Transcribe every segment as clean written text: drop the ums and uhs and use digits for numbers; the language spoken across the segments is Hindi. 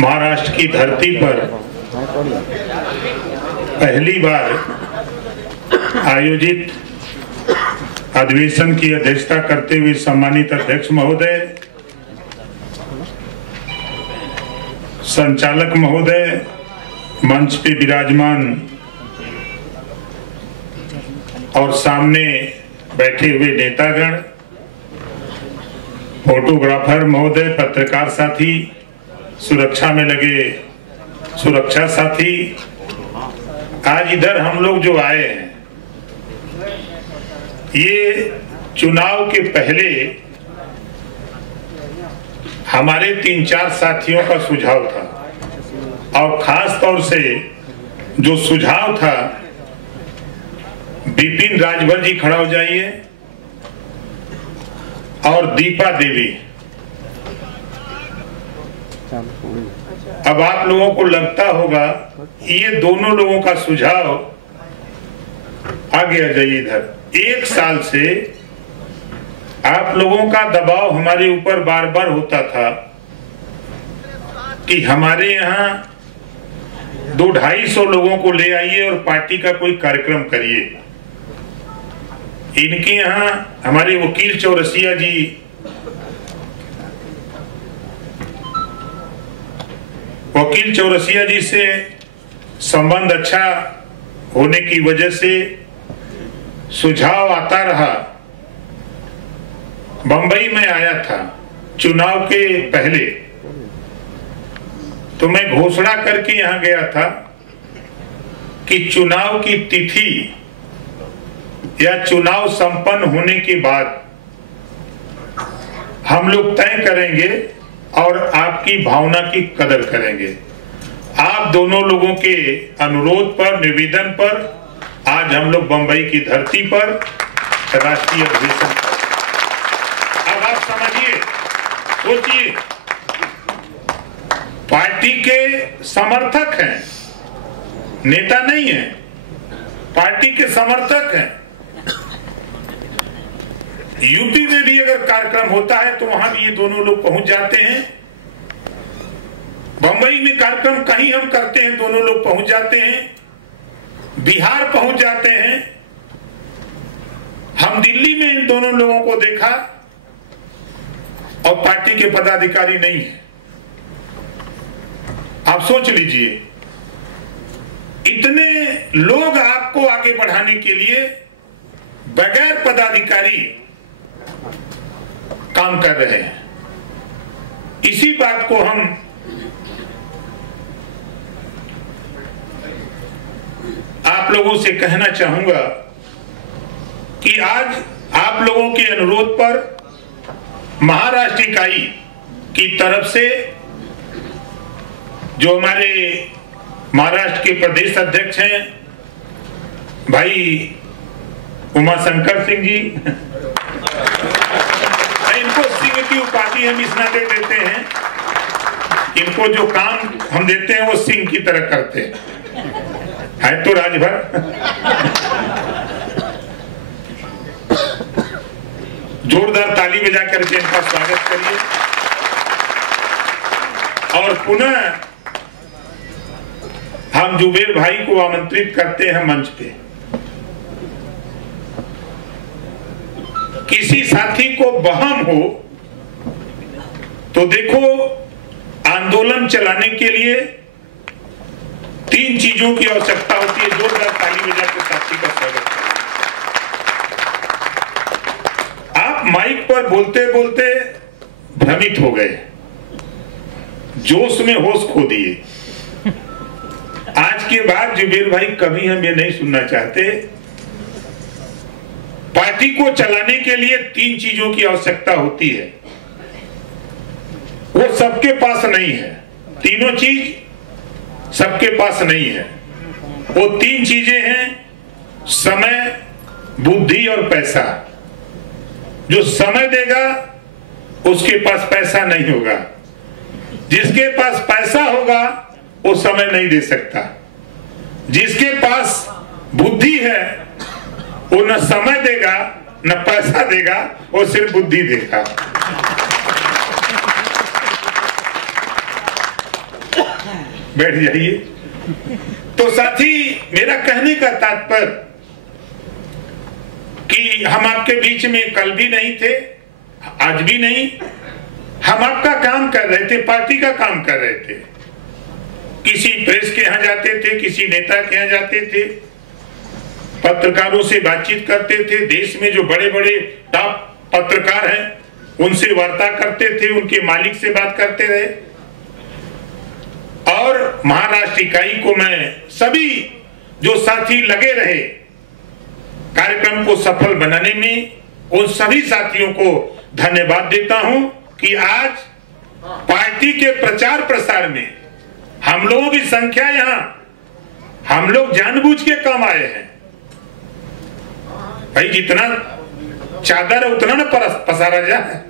महाराष्ट्र की धरती पर पहली बार आयोजित अधिवेशन की अध्यक्षता करते हुए सम्मानित अध्यक्ष महोदय, संचालक महोदय, मंच पे विराजमान और सामने बैठे हुए नेतागण, फोटोग्राफर महोदय, पत्रकार साथी, सुरक्षा में लगे सुरक्षा साथी, आज इधर हम लोग जो आए हैं, ये चुनाव के पहले हमारे 3-4 साथियों का सुझाव था और खास तौर से जो सुझाव था, विपिन राजभर जी खड़ा हो जाइए और दीपा देवी। अब आप लोगों को लगता होगा ये दोनों लोगों का सुझाव आगे आ जाइए इधर। 1 साल से आप लोगों का दबाव हमारे ऊपर बार बार होता था कि हमारे यहाँ 200-250 लोगों को ले आइए और पार्टी का कोई कार्यक्रम करिए। इनके यहाँ हमारे वकील चौरसिया जी से संबंध अच्छा होने की वजह से सुझाव आता रहा। बंबई में आया था चुनाव के पहले, तो मैं घोषणा करके यहां गया था कि चुनाव की तिथि या चुनाव संपन्न होने के बाद हम लोग तय करेंगे और आपकी भावना की कदर करेंगे। आप दोनों लोगों के अनुरोध पर, निवेदन पर आज हम लोग बंबई की धरती पर राष्ट्रीय अधिवेशन। अब आप समझिए, सोचिए, पार्टी के समर्थक हैं, नेता नहीं है, पार्टी के समर्थक हैं। यूपी में भी अगर कार्यक्रम होता है तो वहां भी ये दोनों लोग पहुंच जाते हैं। बंबई में कार्यक्रम कहीं हम करते हैं, दोनों लोग पहुंच जाते हैं। बिहार पहुंच जाते हैं। हम दिल्ली में इन दोनों लोगों को देखा और पार्टी के पदाधिकारी नहीं है। आप सोच लीजिए, इतने लोग आपको आगे बढ़ाने के लिए बगैर पदाधिकारी काम कर रहे हैं। इसी बात को हम आप लोगों से कहना चाहूंगा कि आज आप लोगों के अनुरोध पर महाराष्ट्र इकाई की तरफ से जो हमारे महाराष्ट्र के प्रदेश अध्यक्ष हैं भाई उमाशंकर सिंह जी, इनको सिंह की उपाधि हम इस नाते देते हैं, इनको जो काम हम देते हैं वो सिंह की तरह करते हैं तो राजभर। जोरदार ताली बजा करके इनका स्वागत करिए और पुनः हम जुबेर भाई को आमंत्रित करते हैं मंच पे। किसी साथी को बहम हो तो देखो, आंदोलन चलाने के लिए 3 चीजों की आवश्यकता होती है। जोरदार ताली बजा के साथी का स्वागत करें। आप माइक पर बोलते बोलते भ्रमित हो गए, जोश में होश खो दिए। आज के बाद जुबेर भाई कभी हम ये नहीं सुनना चाहते। पार्टी को चलाने के लिए 3 चीजों की आवश्यकता होती है, वो सबके पास नहीं है। तीनों चीज सबके पास नहीं है। वो 3 चीजें हैं, समय, बुद्धि और पैसा। जो समय देगा उसके पास पैसा नहीं होगा, जिसके पास पैसा होगा वो समय नहीं दे सकता। जिसके पास बुद्धि है वो न समय देगा न पैसा देगा, वो सिर्फ बुद्धि देगा। बैठ जाइए। तो साथी, मेरा कहने का तात्पर्य कि हम आपके बीच में कल भी नहीं थे, आज भी नहीं। हम आपका काम कर रहे थे, पार्टी का काम कर रहे थे। किसी प्रेस के यहाँ जाते थे, किसी नेता के यहाँ जाते थे, पत्रकारों से बातचीत करते थे। देश में जो बड़े बड़े टॉप पत्रकार हैं उनसे वार्ता करते थे, उनके मालिक से बात करते रहे। और महाराष्ट्र इकाई को मैं सभी जो साथी लगे रहे कार्यक्रम को सफल बनाने में, उन सभी साथियों को धन्यवाद देता हूं कि आज पार्टी के प्रचार प्रसार में हम लोगों की संख्या, यहां हम लोग जानबूझ के कम आए हैं। भाई जितना चादर है उतना न पसारा जाए,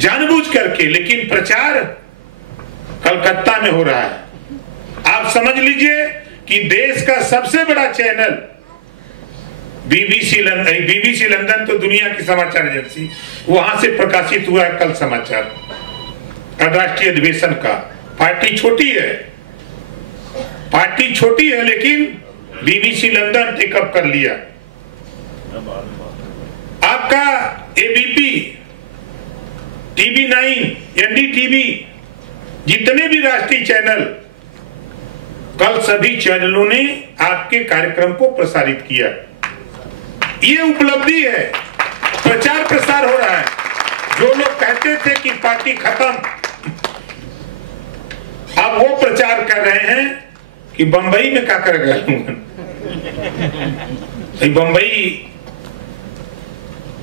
जानबूझ करके। लेकिन प्रचार कलकत्ता में हो रहा है। आप समझ लीजिए कि देश का सबसे बड़ा चैनल बीबीसी लंदन तो दुनिया की समाचार एजेंसी, वहां से प्रकाशित हुआ है कल समाचार अंतर्राष्ट्रीय अधिवेशन का। पार्टी छोटी है लेकिन बीबीसी लंदन टेकअप कर लिया। आपका एबीपी, टीवी9, एनडीटीवी, जितने भी राष्ट्रीय चैनल, कल सभी चैनलों ने आपके कार्यक्रम को प्रसारित किया। ये उपलब्धि है, प्रचार प्रसार हो रहा है। जो लोग कहते थे कि पार्टी खत्म, अब वो प्रचार कर रहे हैं कि बंबई में क्या कर गए। बंबई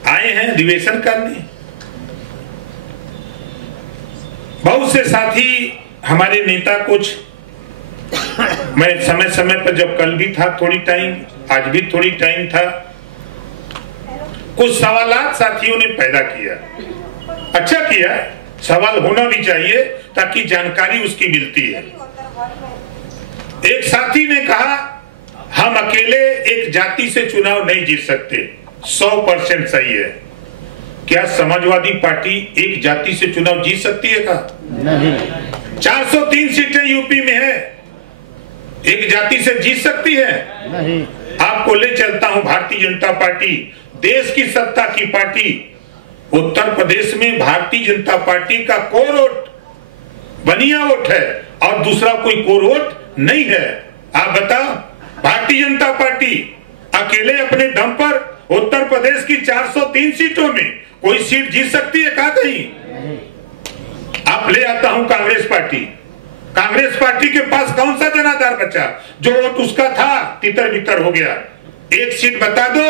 आए हैं अधिवेशन करने। बहुत से साथी हमारे नेता, कुछ मैं समय समय पर, जब कल भी था थोड़ी टाइम, आज भी थोड़ी टाइम था, कुछ सवालात साथियों ने पैदा किया। अच्छा किया, सवाल होना भी चाहिए ताकि जानकारी उसकी मिलती है। एक साथी ने कहा हम अकेले एक जाति से चुनाव नहीं जीत सकते। 100% सही है। क्या समाजवादी पार्टी एक जाति से चुनाव जीत सकती है? का नहीं। 403 सीटें यूपी में है, एक जाति से जीत सकती है? नहीं। आपको ले चलता हूं, भारतीय जनता पार्टी देश की सत्ता की पार्टी। उत्तर प्रदेश में भारतीय जनता पार्टी का कोर वोट बनिया वोट है और दूसरा कोई कोर वोट नहीं है। आप बताओ, भारतीय जनता पार्टी अकेले अपने दम पर उत्तर प्रदेश की 403 सीटों में कोई सीट जीत सकती है? कहा कहीं? आप ले आता हूं कांग्रेस पार्टी। कांग्रेस पार्टी के पास कौन सा जनाधार बचा? जो वोट उसका था तितर बितर हो गया। एक सीट बता दो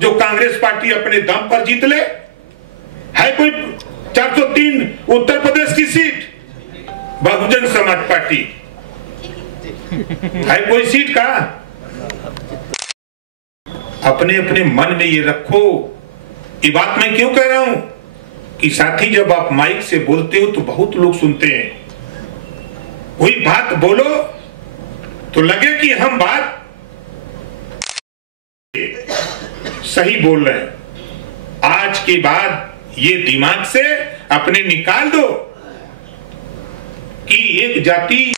जो कांग्रेस पार्टी अपने दम पर जीत ले। है कोई 403 उत्तर प्रदेश की सीट? बहुजन समाज पार्टी है कोई सीट? का अपने अपने मन में ये रखो। ये बात मैं क्यों कह रहा हूं कि साथी, जब आप माइक से बोलते हो तो बहुत लोग सुनते हैं। कोई बात बोलो तो लगे कि हम बात सही बोल रहे हैं। आज के बाद ये दिमाग से अपने निकाल दो कि एक जाति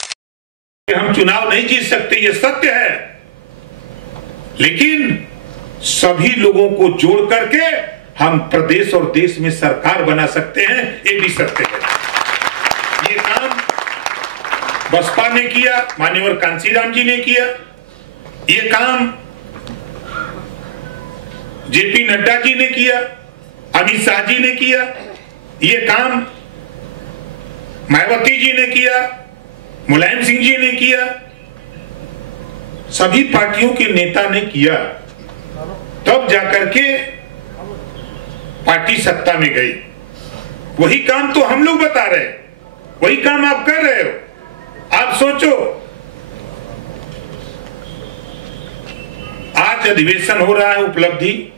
हम चुनाव नहीं जीत सकते, ये सत्य है। लेकिन सभी लोगों को जोड़ करके हम प्रदेश और देश में सरकार बना सकते हैं, ये भी सत्य है। ये काम बसपा ने किया, मान्यवर कांशीराम जी ने किया। ये काम जेपी नड्डा जी ने किया, अमित शाह जी ने किया। ये काम मायावती जी ने किया, मुलायम सिंह जी ने किया। सभी पार्टियों के नेता ने किया, तब जाकर के पार्टी सत्ता में गई। वही काम तो हम लोग बता रहे, वही काम आप कर रहे हो। आप सोचो, आज अधिवेशन हो रहा है, उपलब्धि।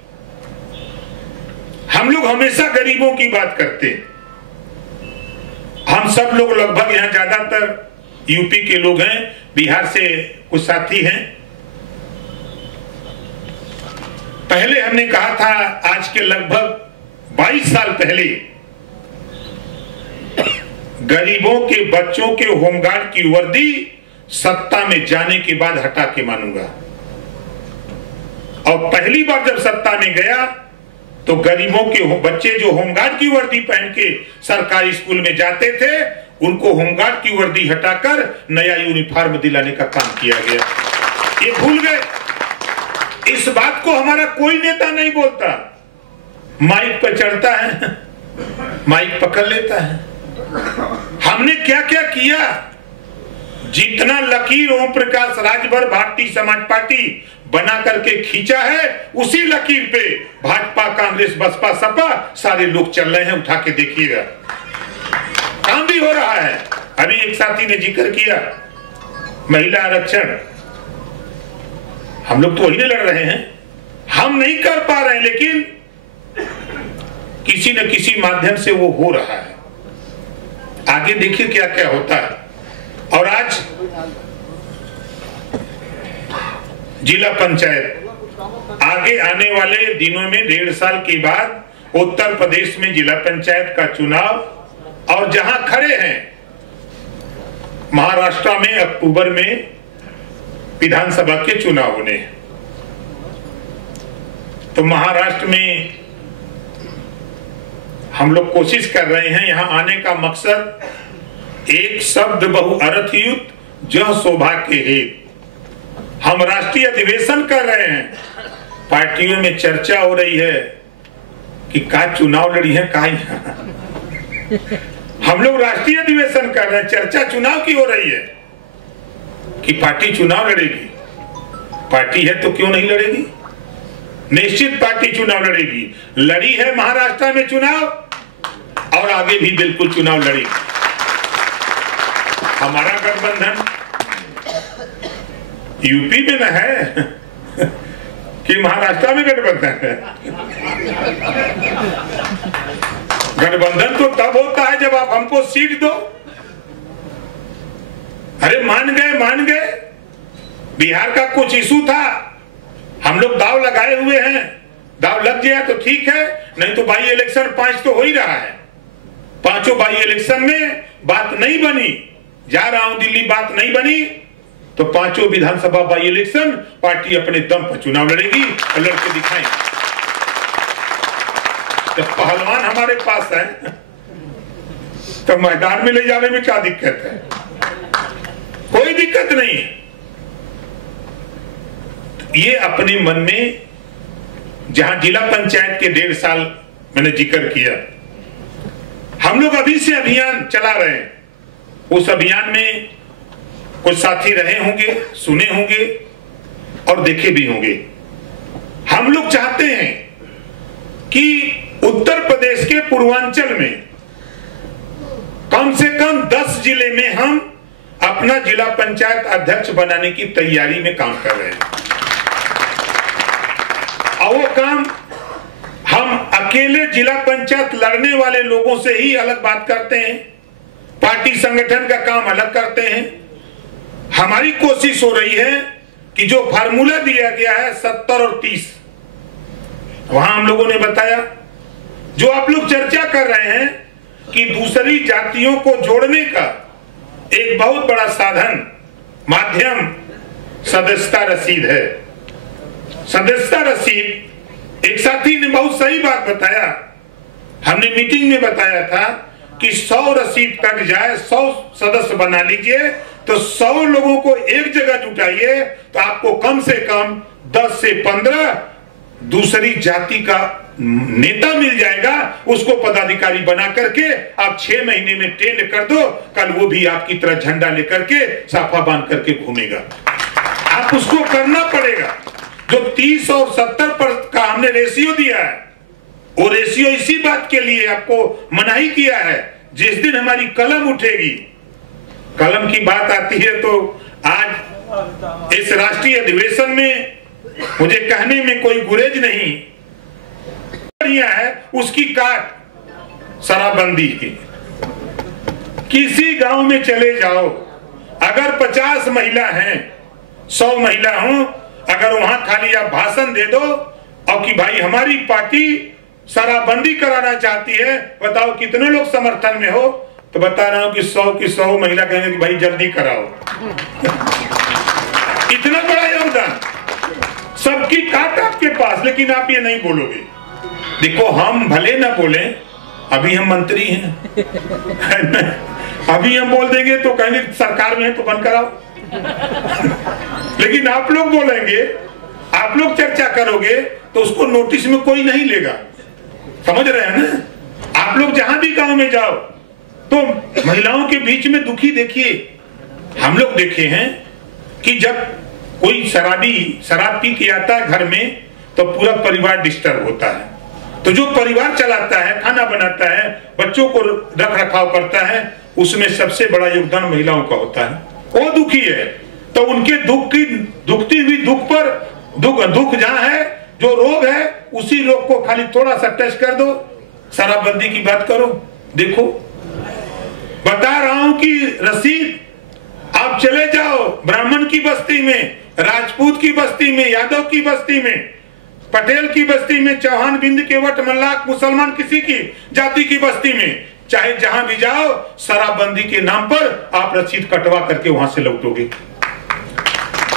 हम लोग हमेशा गरीबों की बात करते हैं। हम सब लोग लगभग यहाँ ज्यादातर यूपी के लोग हैं, बिहार से कुछ साथी हैं। पहले हमने कहा था, आज के लगभग 22 साल पहले गरीबों के बच्चों के होमगार्ड की वर्दी सत्ता में जाने के बाद हटा के मानूंगा। और पहली बार जब सत्ता में गया तो गरीबों के बच्चे जो होमगार्ड की वर्दी पहन के सरकारी स्कूल में जाते थे, उनको होमगार्ड की वर्दी हटाकर नया यूनिफॉर्म दिलाने का काम किया गया। ये भूल गए। इस बात को हमारा कोई नेता नहीं बोलता। माइक पर चढ़ता है, माइक पकड़ लेता है। हमने क्या क्या किया? जितना लकीर ओम प्रकाश राजभर भारतीय समाज पार्टी बना करके खींचा है, उसी लकीर पे भाजपा, कांग्रेस, बसपा, सपा सारे लोग चल रहे हैं। उठा के देखिएगा, काम भी हो रहा है। अभी एक साथी ने जिक्र किया महिला आरक्षण, हम लोग तो वही नहीं लड़ रहे हैं, हम नहीं कर पा रहे हैं, लेकिन किसी न किसी माध्यम से वो हो रहा है। आगे देखिए क्या क्या होता है। और आज जिला पंचायत, आगे आने वाले दिनों में 1.5 साल के बाद उत्तर प्रदेश में जिला पंचायत का चुनाव, और जहां खड़े हैं महाराष्ट्र में अक्टूबर में विधानसभा के चुनाव होने हैं। तो महाराष्ट्र में हम लोग कोशिश कर रहे हैं, यहां आने का मकसद एक शब्द बहु अर्थ युक्त जह सौभाग्य हेतु। हम राष्ट्रीय अधिवेशन कर रहे हैं, पार्टियों में चर्चा हो रही है कि का चुनाव लड़ी है का। हम लोग राष्ट्रीय अधिवेशन कर रहे हैं, चर्चा चुनाव की हो रही है कि पार्टी चुनाव लड़ेगी। पार्टी है तो क्यों नहीं लड़ेगी? निश्चित पार्टी चुनाव लड़ेगी। लड़ी है महाराष्ट्र में चुनाव, और आगे भी बिल्कुल चुनाव लड़ेगी। हमारा गठबंधन यूपी में न है कि महाराष्ट्र में गठबंधन है। गठबंधन तो तब होता है जब आप हमको सीट दो। अरे मान गए। बिहार का कुछ इशू था, हम लोग दाव लगाए हुए हैं, दाव लग गया तो ठीक है, नहीं तो बाई इलेक्शन 5 तो हो ही रहा है। 5 बाई इलेक्शन में बात नहीं बनी, जा रहा हूं दिल्ली, बात नहीं बनी तो 5 विधानसभा बाई इलेक्शन पार्टी अपने दम पर चुनाव लड़ेगी और लड़के दिखाएंगे। जब पहलवान हमारे पास है तो मैदान में ले जाने में क्या दिक्कत है? कोई दिक्कत नहीं है। ये अपने मन में, जहां जिला पंचायत के 1.5 साल मैंने जिक्र किया, हम लोग अभी से अभियान चला रहे हैं। उस अभियान में कुछ साथी रहे होंगे, सुने होंगे और देखे भी होंगे। हम लोग चाहते हैं कि उत्तर प्रदेश के पूर्वांचल में कम से कम 10 जिले में हम अपना जिला पंचायत अध्यक्ष बनाने की तैयारी में काम कर रहे हैं। और वो काम हम अकेले जिला पंचायत लड़ने वाले लोगों से ही अलग बात करते हैं, पार्टी संगठन का काम अलग करते हैं। हमारी कोशिश हो रही है कि जो फार्मूला दिया गया है 70 और 30, वहां हम लोगों ने बताया, जो आप लोग चर्चा कर रहे हैं कि दूसरी जातियों को जोड़ने का एक बहुत बड़ा साधन, माध्यम सदस्यता रसीद है। सदस्यता रसीद, एक साथी ने बहुत सही बात बताया, हमने मीटिंग में बताया था कि 100 रसीद कट जाए, 100 सदस्य बना लीजिए, तो 100 लोगों को एक जगह जुटाइए तो आपको कम से कम 10 से 15 दूसरी जाति का नेता मिल जाएगा। उसको पदाधिकारी बना करके आप 6 महीने में ट्रेन कर दो, कल वो भी आपकी तरह झंडा लेकर के साफा बांध करके घूमेगा। आप उसको करना पड़ेगा। जो 30 और 70 पर का हमने रेशियो दिया है, वो रेशियो इसी बात के लिए आपको मनाही किया है, जिस दिन हमारी कलम उठेगी, कलम की बात आती है तो आज इस राष्ट्रीय अधिवेशन में मुझे कहने में कोई गुरेज नहीं है, उसकी काट शराबबंदी की। किसी गांव में चले जाओ, अगर 50 महिला हैं, 100 महिला हो, अगर वहां खाली आप भाषण दे दो और कि भाई हमारी पार्टी शराबबंदी कराना चाहती है, बताओ कितने लोग समर्थन में हो? तो बता रहा हूं कि 100 की 100 महिला कहेंगे कि भाई जल्दी कराओ। इतना बड़ा योगदान सबकी काट आपके पास, लेकिन आप ये नहीं बोलोगे। देखो हम भले ना बोले, अभी हम मंत्री हैं, अभी हम बोल देंगे तो कहेंगे सरकार में है तो बंद कराओ। लेकिन आप लोग बोलेंगे, आप लोग चर्चा करोगे तो उसको नोटिस में कोई नहीं लेगा। समझ रहे हैं ना? आप लोग जहां भी गांव में जाओ तो महिलाओं के बीच में दुखी देखिए। हम लोग देखे हैं कि जब कोई शराब पी के आता है घर में तो पूरा परिवार डिस्टर्ब होता है। तो जो परिवार चलाता है, खाना बनाता है, बच्चों को रख रखाव करता है, उसमें सबसे बड़ा योगदान महिलाओं का होता है। वो दुखी है तो उनके दुखती हुई दुख पर दुख जहां है, जो रोग है उसी रोग को खाली थोड़ा सा टच कर दो, शराबबंदी की बात करो। देखो बता रहा हूं कि रसीद आप चले जाओ ब्राह्मण की बस्ती में, राजपूत की बस्ती में, यादव की बस्ती में, पटेल की बस्ती में, चौहान, बिंद, केवट, मल्लाक, मुसलमान किसी की जाति की बस्ती में, चाहे जहां भी जाओ, शराबबंदी के नाम पर आप रसीद कटवा करके वहां से लौटोगे।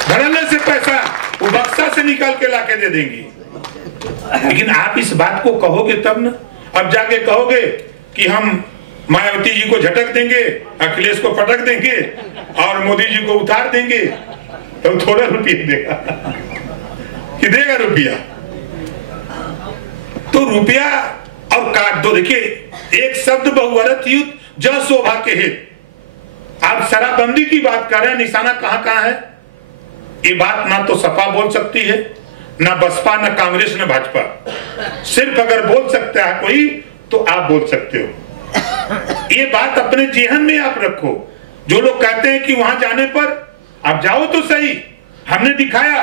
धड़ल्ले से पैसा वो बक्सा से निकाल के लाके दे देंगी। लेकिन आप इस बात को कहोगे तब ना। अब जाके कहोगे कि हम मायावती जी को झटक देंगे, अखिलेश को पटक देंगे और मोदी जी को उतार देंगे, तो थोड़ा रुपया देगा कि देगा रुपया? तो रुपया और काट दो। देखिए एक शब्द बहुअर्थ युद्ध जय शोभा के हित। आप शराबबंदी की बात कर रहे हैं, निशाना कहां कहां है? ये बात ना तो सपा बोल सकती है, ना बसपा, ना कांग्रेस, ना भाजपा। सिर्फ अगर बोल सकता है कोई तो आप बोल सकते हो। ये बात अपने जेहन में आप रखो। जो लोग कहते हैं कि वहां जाने पर आप जाओ तो सही, हमने दिखाया,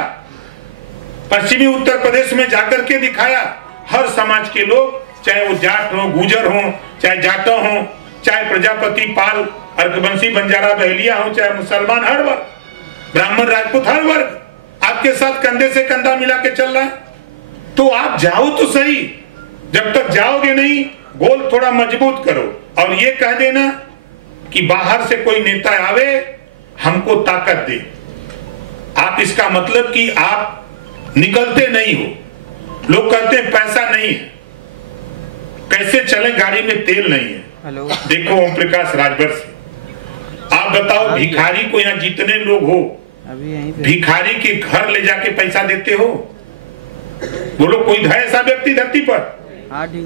पश्चिमी उत्तर प्रदेश में जाकर के दिखाया। हर समाज के लोग, चाहे वो जाट हो, गुजर हो, चाहे जाटो हो, चाहे प्रजापति, पाल, अर्कवंशी, बंजारा, बहेलिया हो, चाहे मुसलमान, हर वर्ग, ब्राह्मण, राजपूत, हर वर्ग आपके साथ कंधे से कंधा मिला के चल रहा है। तो आप जाओ तो सही। जब तक जाओगे नहीं, गोल थोड़ा मजबूत करो और ये कह देना कि बाहर से कोई नेता आवे हमको ताकत दे। आप इसका मतलब कि आप निकलते नहीं हो। लोग कहते हैं पैसा नहीं है, कैसे चले, गाड़ी में तेल नहीं है। देखो ओम प्रकाश राजभर से आप बताओ, भिखारी को यहाँ जितने लोग हो, भिखारी के घर ले जाके पैसा देते हो? बोलो कोई है ऐसा व्यक्ति धरती पर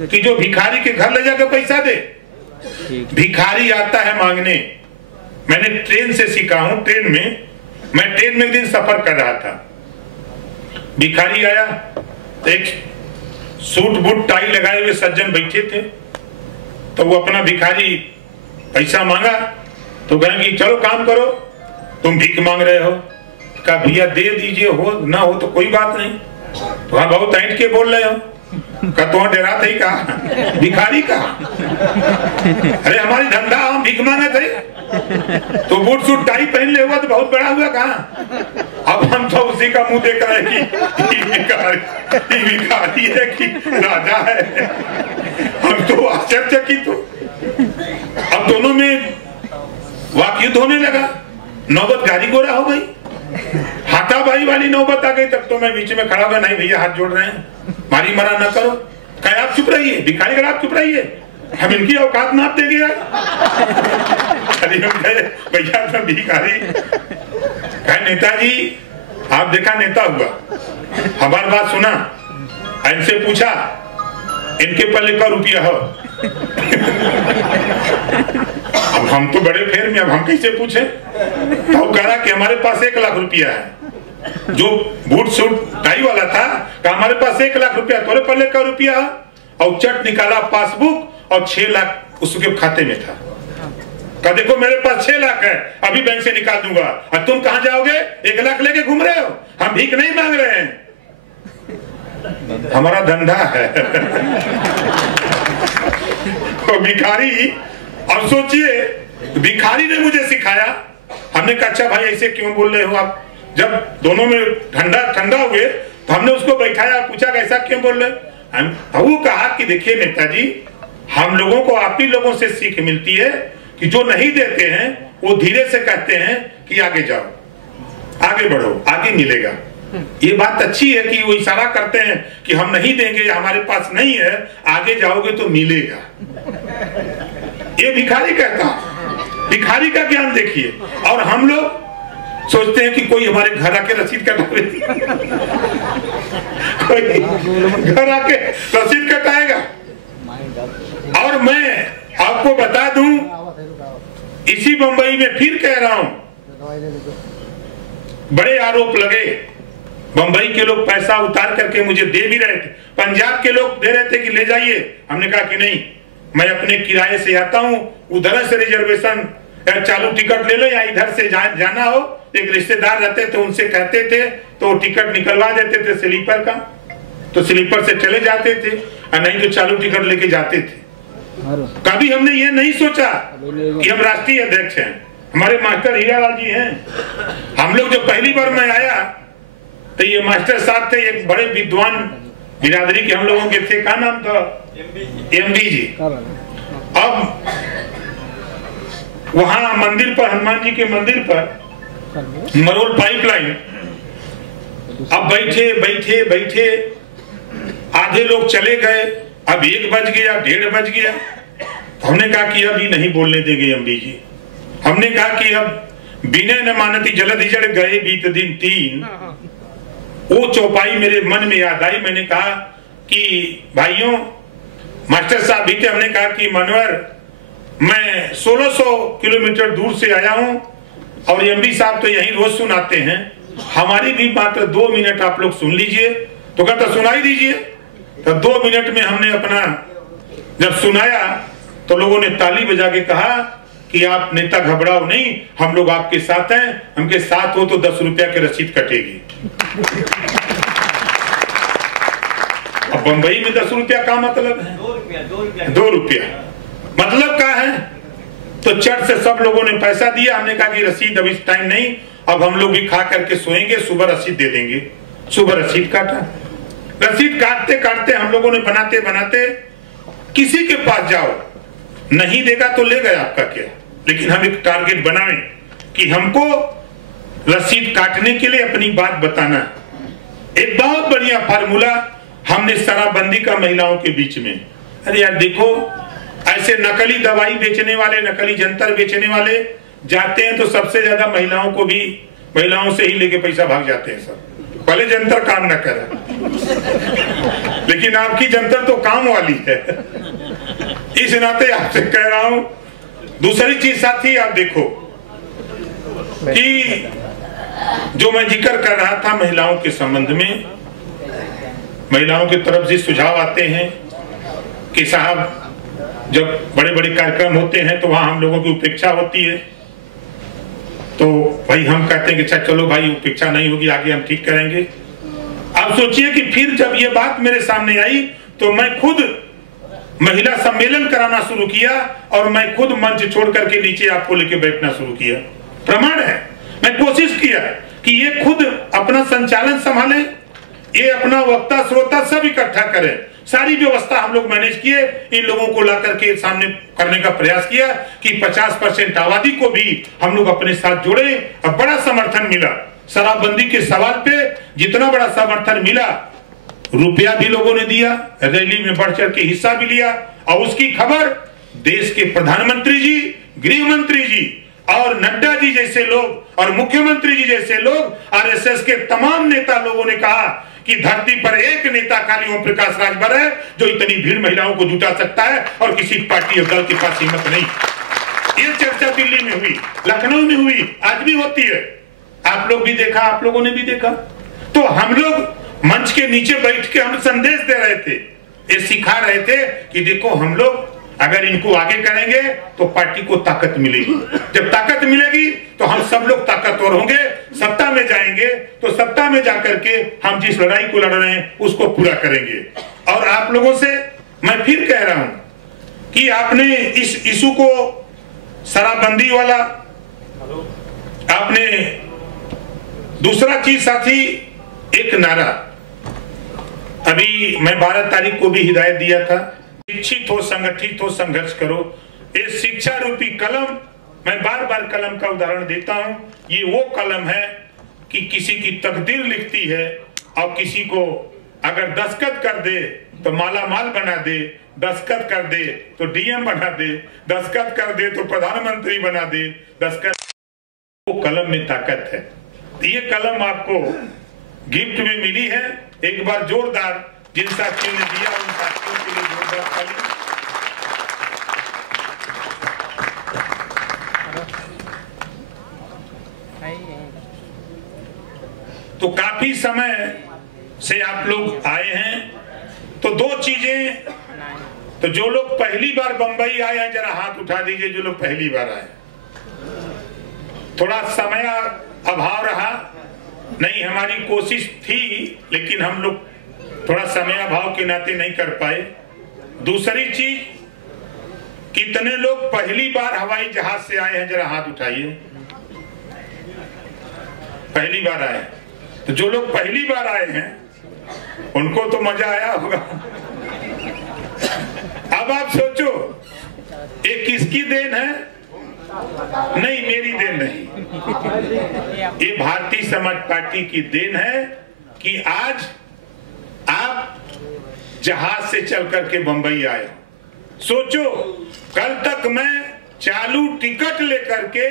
कि जो भिखारी के घर ले जाकर पैसा दे? भिखारी आता है मांगने। मैंने ट्रेन से सीखा हूं। मैं ट्रेन में एक दिन सफर कर रहा था, भिखारी आया, एक सूट बूट टाई लगाए हुए सज्जन बैठे थे। तो वो अपना भिखारी पैसा मांगा तो कहेंगे चलो काम करो, तुम भीख मांग रहे हो। कहा भैया दे दीजिए, हो ना हो तो कोई बात नहीं। तो हाँ बहुत ऐंठ के बोल रहे हो। का तो डेरा थे, कहा भिखारी कहा, अरे हमारी धंधा, हम भीख मांगे थे। तो बूट सूट टाई पहन ले हुआ तो बहुत बड़ा हुआ कहा। अब हम तो उसी का मुंह देख रहे हैं कि भिखारी है कि राजा है। हम तो आश्चर्यचकित हो। अब दोनों में वाकयुद्ध होने लगा, नौबत गाड़ी गोरा हो गई, हाथापाई वाली नौबत आ गई। तब तो मैं बीच में खड़ा हुआ, नहीं भैया हाथ जोड़ रहे हैं, मारी मरा न करो। कहे आप चुप रहिए, भिखारी कर आप चुप रहिए, हम इनकी औकात नाप देंगे यार। भैया तो भिखारी। कहे नेताजी आप देखा नेता हुआ, हमारी बात सुना, इनसे पूछा इनके पल्ले का रुपया हो। अब हम तो बड़े फेर में, अब हम कैसे पूछे? तो कह रहा कि हमारे पास 1 लाख रुपया है। जो बूट सूट टाई वाला था, कहा हमारे पास 1 लाख रुपया, तोरे पल्ले का रुपया? और चट निकाला पासबुक और 6 लाख उसके खाते में था। कहा देखो मेरे पास 6 लाख है, अभी बैंक से निकाल दूंगा। और तुम कहां जाओगे? 1 लाख लेके घूम रहे हो? हम भीख नहीं मांग रहे हैं, हमारा धंधा है। तो भिखारी, अब सोचिए भिखारी ने मुझे सिखाया। हमने कहा अच्छा भाई ऐसे क्यों बोल रहे हो आप? जब दोनों में ठंडा हुए तो हमने उसको बैठाया, पूछा कैसा क्यों बोल रहे? वो कहा कि देखिए नेताजी, हम लोगों को आप ही लोगों से सीख मिलती है कि जो नहीं देते हैं वो धीरे से कहते हैं कि आगे जाओ, आगे बढ़ो, आगे मिलेगा। ये बात अच्छी है कि वो इशारा करते हैं कि हम नहीं देंगे, हमारे पास नहीं है, आगे जाओगे तो मिलेगा। ये भिखारी कहता, भिखारी का ज्ञान देखिए। और हम लोग सोचते हैं कि कोई हमारे घर आके रसीद कटावे, कोई घर आके रसीद कटाएगा। और मैं आपको बता दूं, इसी बंबई में फिर कह रहा हूं, बड़े आरोप लगे, बंबई के लोग पैसा उतार करके मुझे दे भी रहे थे, पंजाब के लोग दे रहे थे कि ले जाइए। हमने कहा कि नहीं, मैं अपने किराए से आता हूं, उधर से रिजर्वेशन चालू टिकट ले लो, या इधर से जाना हो, एक रिश्तेदार रहते थे उनसे कहते थे तो टिकट निकलवा देते थे स्लीपर का, तो स्लीपर से चले जाते थे, और नहीं तो चालू टिकट लेके जाते थे। कभी हमने ये नहीं सोचा कि हम राष्ट्रीय अध्यक्ष हैं। हमारे मास्टर हीरालाल जी हैं। हम लोग जब पहली बार मैं आया तो ये मास्टर साहब थे, एक बड़े विद्वान बिरादरी के हम लोगों के थे, क्या नाम था, एमडी जी। अब वहां मंदिर पर, हनुमान जी के मंदिर पर मरोल पाइपलाइन, अब बैठे बैठे बैठे आधे लोग चले गए, अब 1 बज गया, 1:30 बज गया। हमने कहा कि अभी नहीं बोलने देंगे एमडी जी। हमने कहा कि अब विनय न मानती जलद हिजड़ गए बीत दिन 3। वो चौपाई मेरे मन में याद आई। मैंने कहा कि भाइयों, मास्टर साहब भी थे, हमने कहा कि मनोहर, मैं 1600 किलोमीटर दूर से आया हूं और एमडी साहब तो यही रोज सुनाते हैं, हमारी भी मात्र 2 मिनट आप लोग सुन लीजिए। तो कहता सुनाई दीजिए। तो 2 मिनट में हमने अपना जब सुनाया तो लोगों ने ताली बजा के कहा कि आप नेता घबराओ नहीं, हम लोग आपके साथ हैं, हमके साथ हो तो 10 रुपया की रसीद कटेगी। अब बंबई में 10 रुपया का मतलब है 2 रुपया मतलब क्या है। तो चर्च से सब लोगों ने पैसा दिया। हमने कहा कि रसीद अभी टाइम नहीं, अब हम लोग भी खा करके सोएंगे, सुबह रसीद दे देंगे। सुबह रसीद काटा। रसीद काटते काटते हम लोगों ने बनाते बनाते, किसी के पास जाओ, नहीं देगा तो ले गए, आपका क्या। लेकिन हम एक टारगेट बनाएं कि हमको रसीद काटने के लिए अपनी बात बताना। एक बहुत बढ़िया फार्मूला हमने शराबबंदी का महिलाओं के बीच में। अरे यार देखो, ऐसे नकली दवाई बेचने वाले, नकली जंतर बेचने वाले जाते हैं तो सबसे ज्यादा महिलाओं को भी, महिलाओं से ही लेके पैसा भाग जाते हैं सब। पहले जंतर काम न करे, लेकिन आपकी जंतर तो काम वाली है। इस नाते आपसे कह रहा हूं। दूसरी चीज साथी, आप देखो कि जो मैं जिक्र कर रहा था महिलाओं के संबंध में, महिलाओं की तरफ से सुझाव आते हैं कि साहब जब बड़े बड़े कार्यक्रम होते हैं तो वहां हम लोगों की उपेक्षा होती है। तो भाई हम कहते हैं कि अच्छा चलो भाई, उपेक्षा नहीं होगी, आगे हम ठीक करेंगे। आप सोचिए कि फिर जब ये बात मेरे सामने आई तो मैं खुद महिला सम्मेलन कराना शुरू किया और मैं खुद मंच छोड़ करके नीचे आपको लेके बैठना शुरू किया। प्रमाण है, मैं कोशिश किया कि ये खुद अपना संचालन संभाले, ये अपना वक्ता श्रोता सब इकट्ठा करें। सारी व्यवस्था हम लोग मैनेज किए, इन लोगों को ला करके सामने करने का प्रयास किया कि 50% आबादी को भी हम लोग अपने साथ जोड़े। और बड़ा समर्थन मिला शराबबंदी के सवाल पे। जितना बड़ा समर्थन मिला, रुपया भी लोगों ने दिया, रैली में बढ़ चढ़ के हिस्सा भी लिया। और उसकी खबर देश के प्रधानमंत्री जी, गृह मंत्री जी और नड्डा जी जैसे लोग और मुख्यमंत्री जी जैसे लोग, आरएसएस के तमाम नेता लोगों ने कहा कि धरती पर एक नेता खाली ओम प्रकाश राजभर है जो इतनी भीड़ महिलाओं को जुटा सकता है, और किसी पार्टी और दल के पास हिम्मत नहीं। ये चर्चा दिल्ली में हुई, लखनऊ में हुई, आज भी होती है। आप लोग भी देखा, आप लोगों ने भी देखा। तो हम लोग मंच के नीचे बैठ के हम संदेश दे रहे थे, ये सिखा रहे थे कि देखो हम लोग अगर इनको आगे करेंगे तो पार्टी को ताकत मिलेगी। जब ताकत मिलेगी तो हम सब लोग ताकतवर होंगे, सत्ता में जाएंगे तो सत्ता में जाकर के हम जिस लड़ाई को लड़ रहे हैं उसको पूरा करेंगे। और आप लोगों से मैं फिर कह रहा हूं कि आपने इस इशू को, शराबबंदी वाला, आपने दूसरा चीज साथी, एक नारा अभी मैं 12 तारीख को भी हिदायत दिया था, शिक्षित हो, संगठित हो, संघर्ष करो। ये शिक्षा रूपी कलम, मैं बार बार कलम का उदाहरण देता हूं, ये वो कलम है कि किसी की तकदीर लिखती है और किसी को अगर दस्तखत कर दे तो माला माल बना दे, दस्तखत कर दे तो डीएम बना दे, दस्तखत कर दे तो प्रधानमंत्री बना दे, दस्तखत, वो कलम में ताकत है। ये कलम आपको गिफ्ट में मिली है। एक बार जोरदार जिन साथियों ने दिया उन साथियों के लिए जोरदार ताली। तो काफी समय से आप लोग आए हैं, तो दो चीजें, तो जो लोग पहली बार बंबई आए हैं जरा हाथ उठा दीजिए, जो लोग पहली बार आए। थोड़ा समय अभाव रहा, नहीं हमारी कोशिश थी लेकिन हम लोग थोड़ा समय अभाव के नाते नहीं कर पाए। दूसरी चीज, कितने लोग पहली बार हवाई जहाज से आए हैं जरा हाथ उठाइए। पहली बार आए, तो जो लोग पहली बार आए हैं उनको तो मजा आया होगा। अब आप सोचो ये किसकी देन है? नहीं, मेरी देन नहीं, ये भारतीय समाज पार्टी की देन है कि आज आप जहाज से चल करके बंबई आए। सोचो कल तक मैं चालू टिकट लेकर के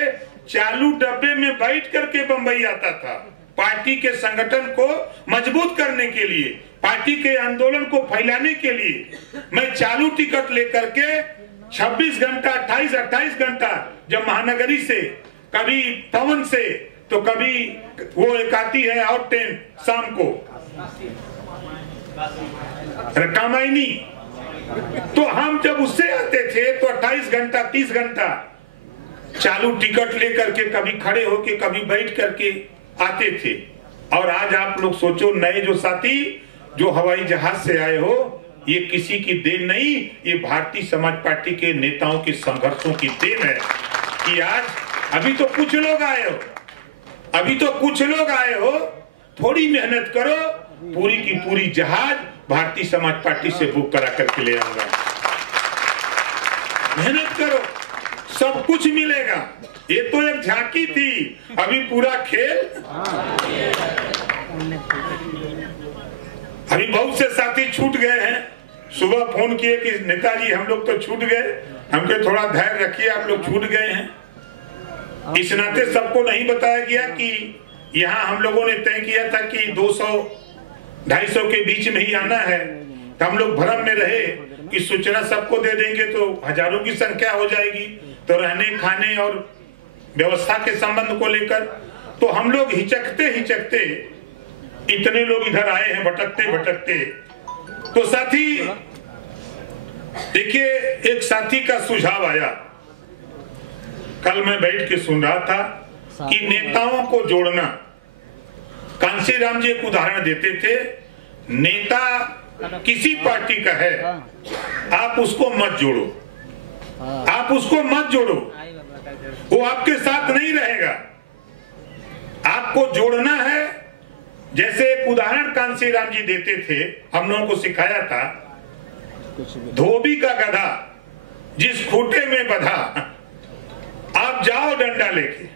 चालू डब्बे में बैठ करके बंबई आता था। पार्टी के संगठन को मजबूत करने के लिए, पार्टी के आंदोलन को फैलाने के लिए मैं चालू टिकट लेकर के 26 घंटा 28 घंटा, जब महानगरी से, कभी पवन से, तो कभी वो एक आती है और ट्रेन शाम को कामायनी, तो हम जब उससे आते थे तो 28 घंटा 30 घंटा चालू टिकट लेकर के कभी खड़े होके कभी बैठ करके आते थे। और आज आप लोग सोचो, नए जो साथी जो हवाई जहाज से आए हो, ये किसी की देन नहीं, ये भारतीय समाज पार्टी के नेताओं के संघर्षों की देन है कि आज अभी तो कुछ लोग आए हो, अभी तो कुछ लोग आए हो, थोड़ी मेहनत करो, पूरी की पूरी जहाज भारतीय समाज पार्टी से बुक करा करके ले आऊंगा। मेहनत करो, सब कुछ मिलेगा। ये तो एक झांकी थी, अभी पूरा खेल। अभी बहुत से साथी छूट गए हैं, सुबह फोन किए कि नेताजी हम लोग तो छूट गए, हमके थोड़ा धैर्य रखिए, आप लोग छूट गए हैं। इस नाते सबको नहीं बताया गया कि यहाँ हम लोगों ने तय किया था कि 200-250 के बीच में ही आना है, तो हम लोग भ्रम में रहे कि सूचना सबको दे देंगे तो हजारों की संख्या हो जाएगी, तो रहने खाने और व्यवस्था के संबंध को लेकर तो हम लोग हिचकते हिचकते इतने लोग इधर आए हैं, भटकते भटकते। तो साथी देखिए, एक साथी का सुझाव आया, कल मैं बैठ के सुन रहा था कि नेताओं को जोड़ना। कांशीराम जी एक उदाहरण देते थे, नेता किसी पार्टी का है, आप उसको मत जोड़ो, आप उसको मत जोड़ो, वो आपके साथ नहीं रहेगा। आपको जोड़ना है। जैसे एक उदाहरण कांशीराम जी देते थे, हम लोगों को सिखाया था, धोबी का गधा जिस खूंटे में बंधा, आप जाओ डंडा लेके,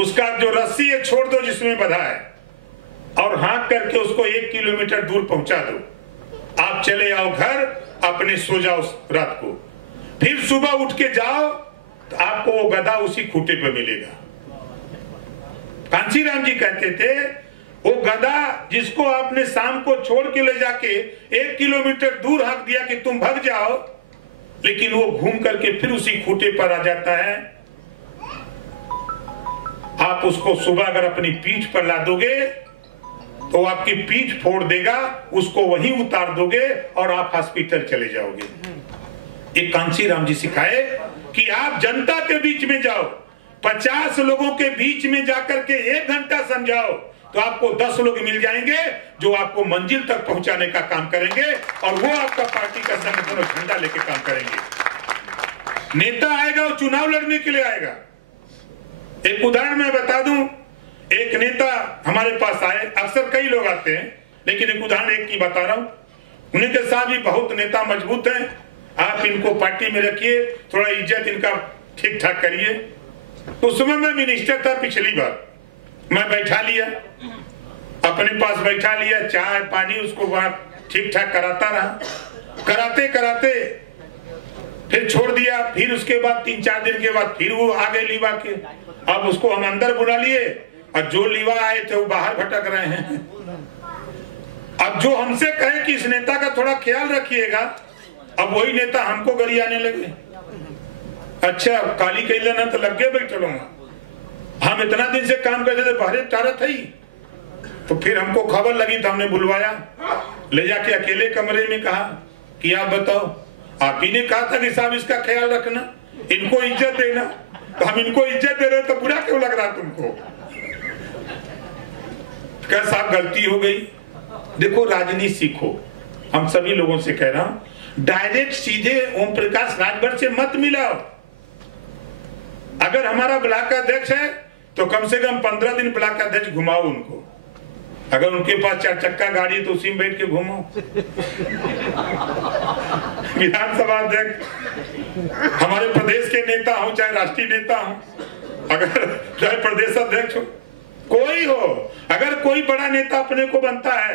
उसका जो रस्सी है छोड़ दो जिसमें बंधा है, और हाँक करके उसको 1 किलोमीटर दूर पहुंचा दो। आप चले आओ घर, अपने सो जाओ रात को, फिर सुबह उठ के जाओ तो आपको वो गधा उसी खूंटे पे मिलेगा। कांशीराम जी कहते थे, वो गधा जिसको आपने शाम को छोड़ के ले जाके 1 किलोमीटर दूर हाँक दिया कि तुम भाग जाओ, लेकिन वो घूम करके फिर उसी खूंटे पर आ जाता है। आप उसको सुबह अगर अपनी पीठ पर ला दोगे तो आपकी पीठ फोड़ देगा, उसको वहीं उतार दोगे और आप हॉस्पिटल चले जाओगे। एक कांशीराम जी सिखाए कि आप जनता के बीच में जाओ, 50 लोगों के बीच में जाकर के 1 घंटा समझाओ तो आपको 10 लोग मिल जाएंगे जो आपको मंजिल तक पहुंचाने का काम करेंगे, और वो आपका पार्टी का संगठन और झंडा लेके काम करेंगे। नेता आएगा वो चुनाव लड़ने के लिए आएगा। एक उदाहरण मैं बता दूं, एक नेता हमारे पास आए, अक्सर कई लोग आते हैं, लेकिन एक उदाहरण एक की बता रहा हूं। उन्हीं के साथ भी बहुत नेता मजबूत हैं, आप इनको पार्टी में रखिए, थोड़ा इज्जत इनका ठीक ठाक करिए। तो उस समय मैं मिनिस्टर था, पिछली बार मैं बैठा लिया, अपने पास बैठा लिया, चाय पानी उसको वहां ठीक ठाक कराता रहा। कराते कराते फिर छोड़ दिया। फिर उसके बाद 3-4 दिन के बाद फिर वो आ गए लीवा के। अब उसको हम अंदर बुला लिए और जो लीवा आए थे वो बाहर भटक रहे हैं। अब जो हमसे कहे कि इस नेता का थोड़ा ख्याल रखिएगा, अब वही नेता हमको गरियाने लगे। अच्छा काली कैला ना तो लग गए बैठे लोग, हम इतना दिन से काम करते थे, बाहर चारा था ही। तो फिर हमको खबर लगी तो हमने बुलवाया, ले जाके अकेले कमरे में कहा कि आप बताओ, आप ही ने कहा था कि साहब इसका ख्याल रखना, इनको इज्जत देना, तो हम इनको इज्जत दे रहे तो बुरा क्यों लग रहा तुमको? क्या साहब गलती हो गई। देखो राजनीति सीखो, हम सभी लोगों से कह रहा हूं, डायरेक्ट सीधे ओम प्रकाश राजभर से मत मिलाओ। अगर हमारा ब्लॉक अध्यक्ष है तो कम से कम 15 दिन ब्लॉक अध्यक्ष घुमाओ उनको। अगर उनके पास 4 चक्का गाड़ी तो उसी में बैठ के घूमो। विधानसभा अध्यक्ष हमारे प्रदेश के नेता हो चाहे राष्ट्रीय नेता हो, अगर चाहे प्रदेश अध्यक्ष हो, कोई हो, अगर कोई बड़ा नेता अपने को बनता है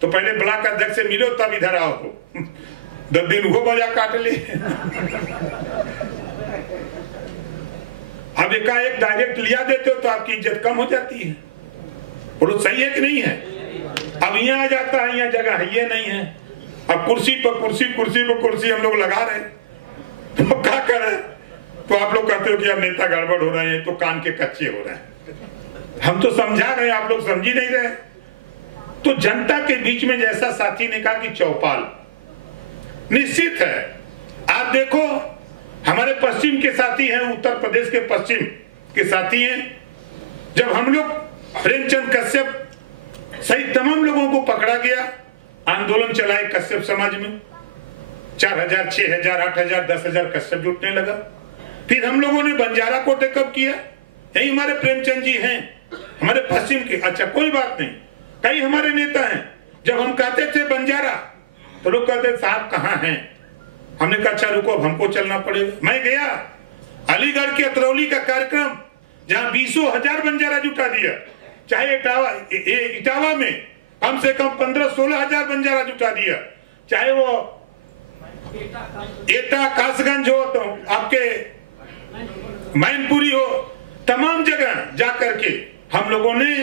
तो पहले ब्लॉक अध्यक्ष से मिलो तब इधर आओ। 10 दिन वो मजा काट ले। अब एकाएक डायरेक्ट लिया देते हो तो आपकी इज्जत कम हो जाती है। बोलो सही है कि नहीं है? अब यहाँ आ जाता है, यहाँ जगह है ये नहीं है, अब कुर्सी पर कुर्सी, कुर्सी पर कुर्सी हम लोग लगा रहे, तो क्या करें? तो आप लोग कहते हो कि अब नेता गड़बड़ हो रहे हैं, तो कान के कच्चे हो रहे हैं। हम तो समझा रहे हैं, आप लोग समझ ही नहीं रहे। तो जनता के बीच में जैसा साथी ने कहा कि चौपाल निश्चित है। आप देखो हमारे पश्चिम के साथी हैं, उत्तर प्रदेश के पश्चिम के साथी हैं। जब हम लोग प्रेमचंद कश्यप सहित तमाम लोगों को पकड़ा गया, आंदोलन चलाए कश्यप समाज में, 4000, 6000, 8000, 10,000 कश्यप जुटने लगा। फिर हम लोगों ने बंजारा को टेकअप किया, यही हमारे प्रेमचंद जी हैं हमारे पश्चिम के। अच्छा कोई बात नहीं, कई हमारे नेता हैं। जब हम कहते थे बंजारा तो लोग कहते साहब कहाँ हैं? हमने कहा अच्छा रुको, अब हमको चलना पड़ेगा। मैं गया अलीगढ़ के अतरौली का कार्यक्रम, जहां 20,000 बंजारा जुटा दिया। चाहे इटावा में कम से कम 15-16,000 बंजारा जुटा दिया। चाहे वो एटा कासगंज हो, तो आपके मैनपुरी हो, तमाम जगह जाकर के हम लोगों ने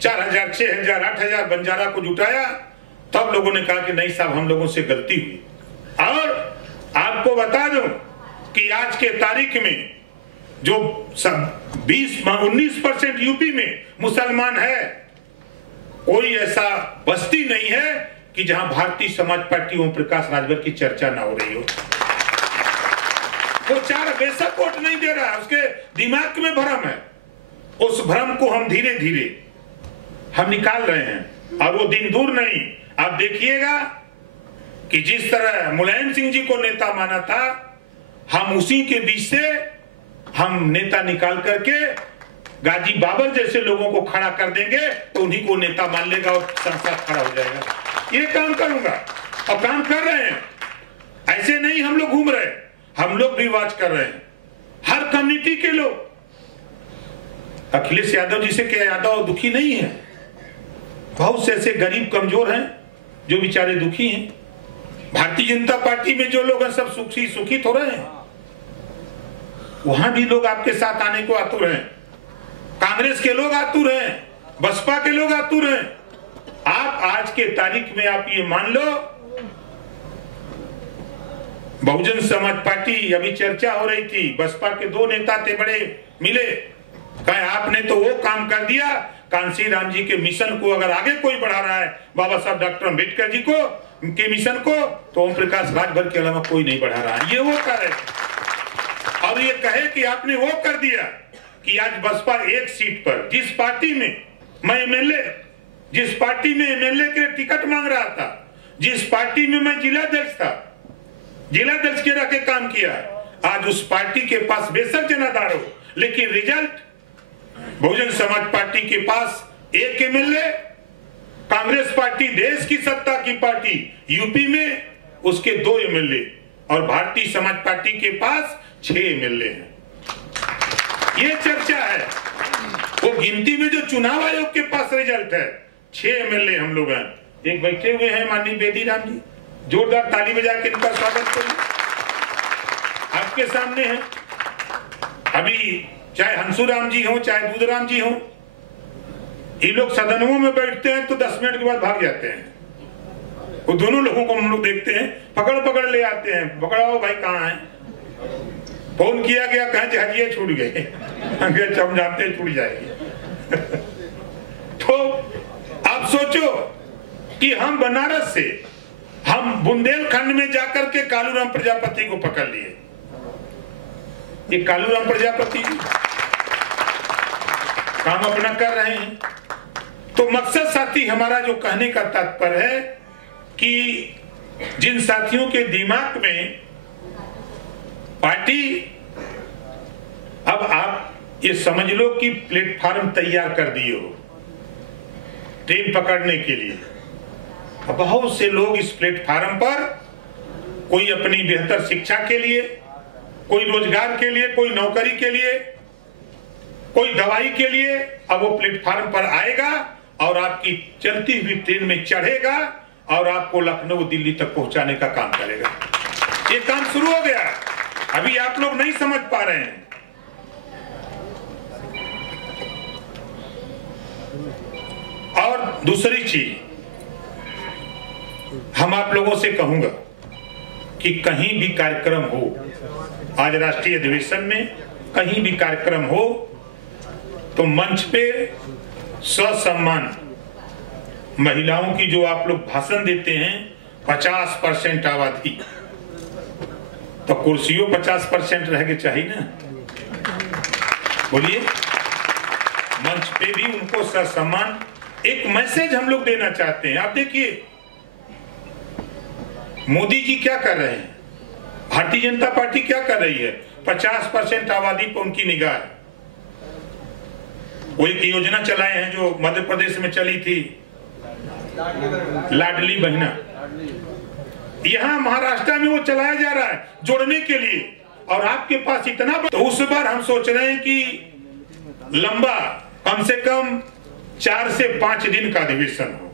4000, 6000, 8000 बंजारा को जुटाया। तब लोगों ने कहा कि नहीं साहब हम लोगों से गलती हुई। और आपको बता दूं कि आज के तारीख में जो सब 19% यूपी में मुसलमान है, कोई ऐसा बस्ती नहीं है कि जहां भारतीय समाज पार्टी ओम प्रकाश राजभर की चर्चा ना हो रही हो। वो 4 बेशक वोट नहीं दे रहा है, उसके दिमाग में भ्रम है। उस भ्रम को हम धीरे धीरे हम निकाल रहे हैं और वो दिन दूर नहीं। आप देखिएगा कि जिस तरह मुलायम सिंह जी को नेता माना था, हम उसी के बीच से हम नेता निकाल करके गाजी बाबर जैसे लोगों को खड़ा कर देंगे तो उन्हीं को नेता मान लेगा और संसद खड़ा हो जाएगा। ये काम करूंगा और काम कर रहे हैं। ऐसे नहीं हम लोग घूम रहे, हम लोग भी वाच कर रहे हैं। हर कम्युनिटी के लोग, अखिलेश यादव जी से क्या यादव दुखी नहीं है? बहुत से ऐसे गरीब कमजोर हैं जो बेचारे दुखी हैं। भारतीय जनता पार्टी में जो लोग हैं सब सुखित हो रहे हैं, वहां भी लोग आपके साथ आने को आतुर हैं। कांग्रेस के लोग आतुर हैं, बसपा के लोग आतुर हैं। आप आज के तारीख में आप ये मान लो, बहुजन समाज पार्टी अभी चर्चा हो रही थी, बसपा के 2 नेता थे बड़े मिले, कहे आपने तो वो काम कर दिया, कांसी राम जी के मिशन को अगर आगे कोई बढ़ा रहा है, बाबा साहब डॉक्टर अम्बेडकर जी को के मिशन को, तो ओम प्रकाश राजभर के अलावा कोई नहीं बढ़ा रहा है। ये वो कर रहे थे। और ये कहे कि आपने वो कर दिया कि आज बसपा एक सीट पर, जिस पार्टी में मैं एमएलए, जिस पार्टी में एमएलए के टिकट मांग रहा था, जिस पार्टी में मैं जिलाध्यक्ष था, जिलाध्यक्ष के रह के काम किया, आज उस पार्टी के पास बेशक जनाधार हो, लेकिन रिजल्ट बहुजन समाज पार्टी के पास एक एमएलए, कांग्रेस पार्टी देश की सत्ता की पार्टी यूपी में उसके 2 एमएलए और भारतीय समाज पार्टी के पास 6 एमएलए हैं। ये चर्चा है। वो गिनती में जो चुनाव आयोग के पास रिजल्ट है 6 एमएलए हम लोग हैं। एक बैठे हुए हैं माननीय बेदी राम जी, जोरदार ताली बजा के इनका स्वागत करिए। आपके सामने है। अभी चाहे हंसुराम जी हो चाहे दूधराम जी हो, ये लोग सदनों में बैठते हैं तो 10 मिनट के बाद भाग जाते हैं। वो दोनों लोगों को हम लोग देखते हैं, पकड़ पकड़ ले आते हैं, पकड़ाओ भाई कहाँ है। फोन किया गया, कहें जहाजिए छूट गए, हम जानते छूट जाएगी। तो आप सोचो कि हम बनारस से हम बुंदेलखंड में जाकर के कालूराम प्रजापति को पकड़ लिए। ये कालूराम प्रजापति काम अपना कर रहे हैं। तो मकसद साथी हमारा जो कहने का तात्पर्य है कि जिन साथियों के दिमाग में पार्टी, अब आप ये समझ लो कि प्लेटफॉर्म तैयार कर दिए हो ट्रेन पकड़ने के लिए। अब बहुत से लोग इस प्लेटफॉर्म पर, कोई अपनी बेहतर शिक्षा के लिए, कोई रोजगार के लिए, कोई नौकरी के लिए, कोई दवाई के लिए, अब वो प्लेटफॉर्म पर आएगा और आपकी चलती हुई ट्रेन में चढ़ेगा और आपको लखनऊ दिल्ली तक पहुंचाने का काम करेगा। ये काम शुरू हो गया, अभी आप लोग नहीं समझ पा रहे हैं। और दूसरी चीज हम आप लोगों से कहूंगा कि कहीं भी कार्यक्रम हो, आज राष्ट्रीय अधिवेशन में कहीं भी कार्यक्रम हो तो मंच पे ससम्मान महिलाओं की जो आप लोग भाषण देते हैं 50% आबादी, तो कुर्सियों 50% रह के चाहिए ना। बोलिए, मंच पे भी उनको ससम्मान एक मैसेज हम लोग देना चाहते हैं। आप देखिए मोदी जी क्या कर रहे हैं, भारतीय जनता पार्टी क्या कर रही है। 50% आबादी पर उनकी निगाह है। वो एक योजना चलाए हैं जो मध्य प्रदेश में चली थी, लाडली बहना। यहां महाराष्ट्र में वो चलाया जा रहा है जोड़ने के लिए, और आपके पास इतना, तो उस बार हम सोच रहे हैं कि लंबा कम से कम 4 से 5 दिन का अधिवेशन हो,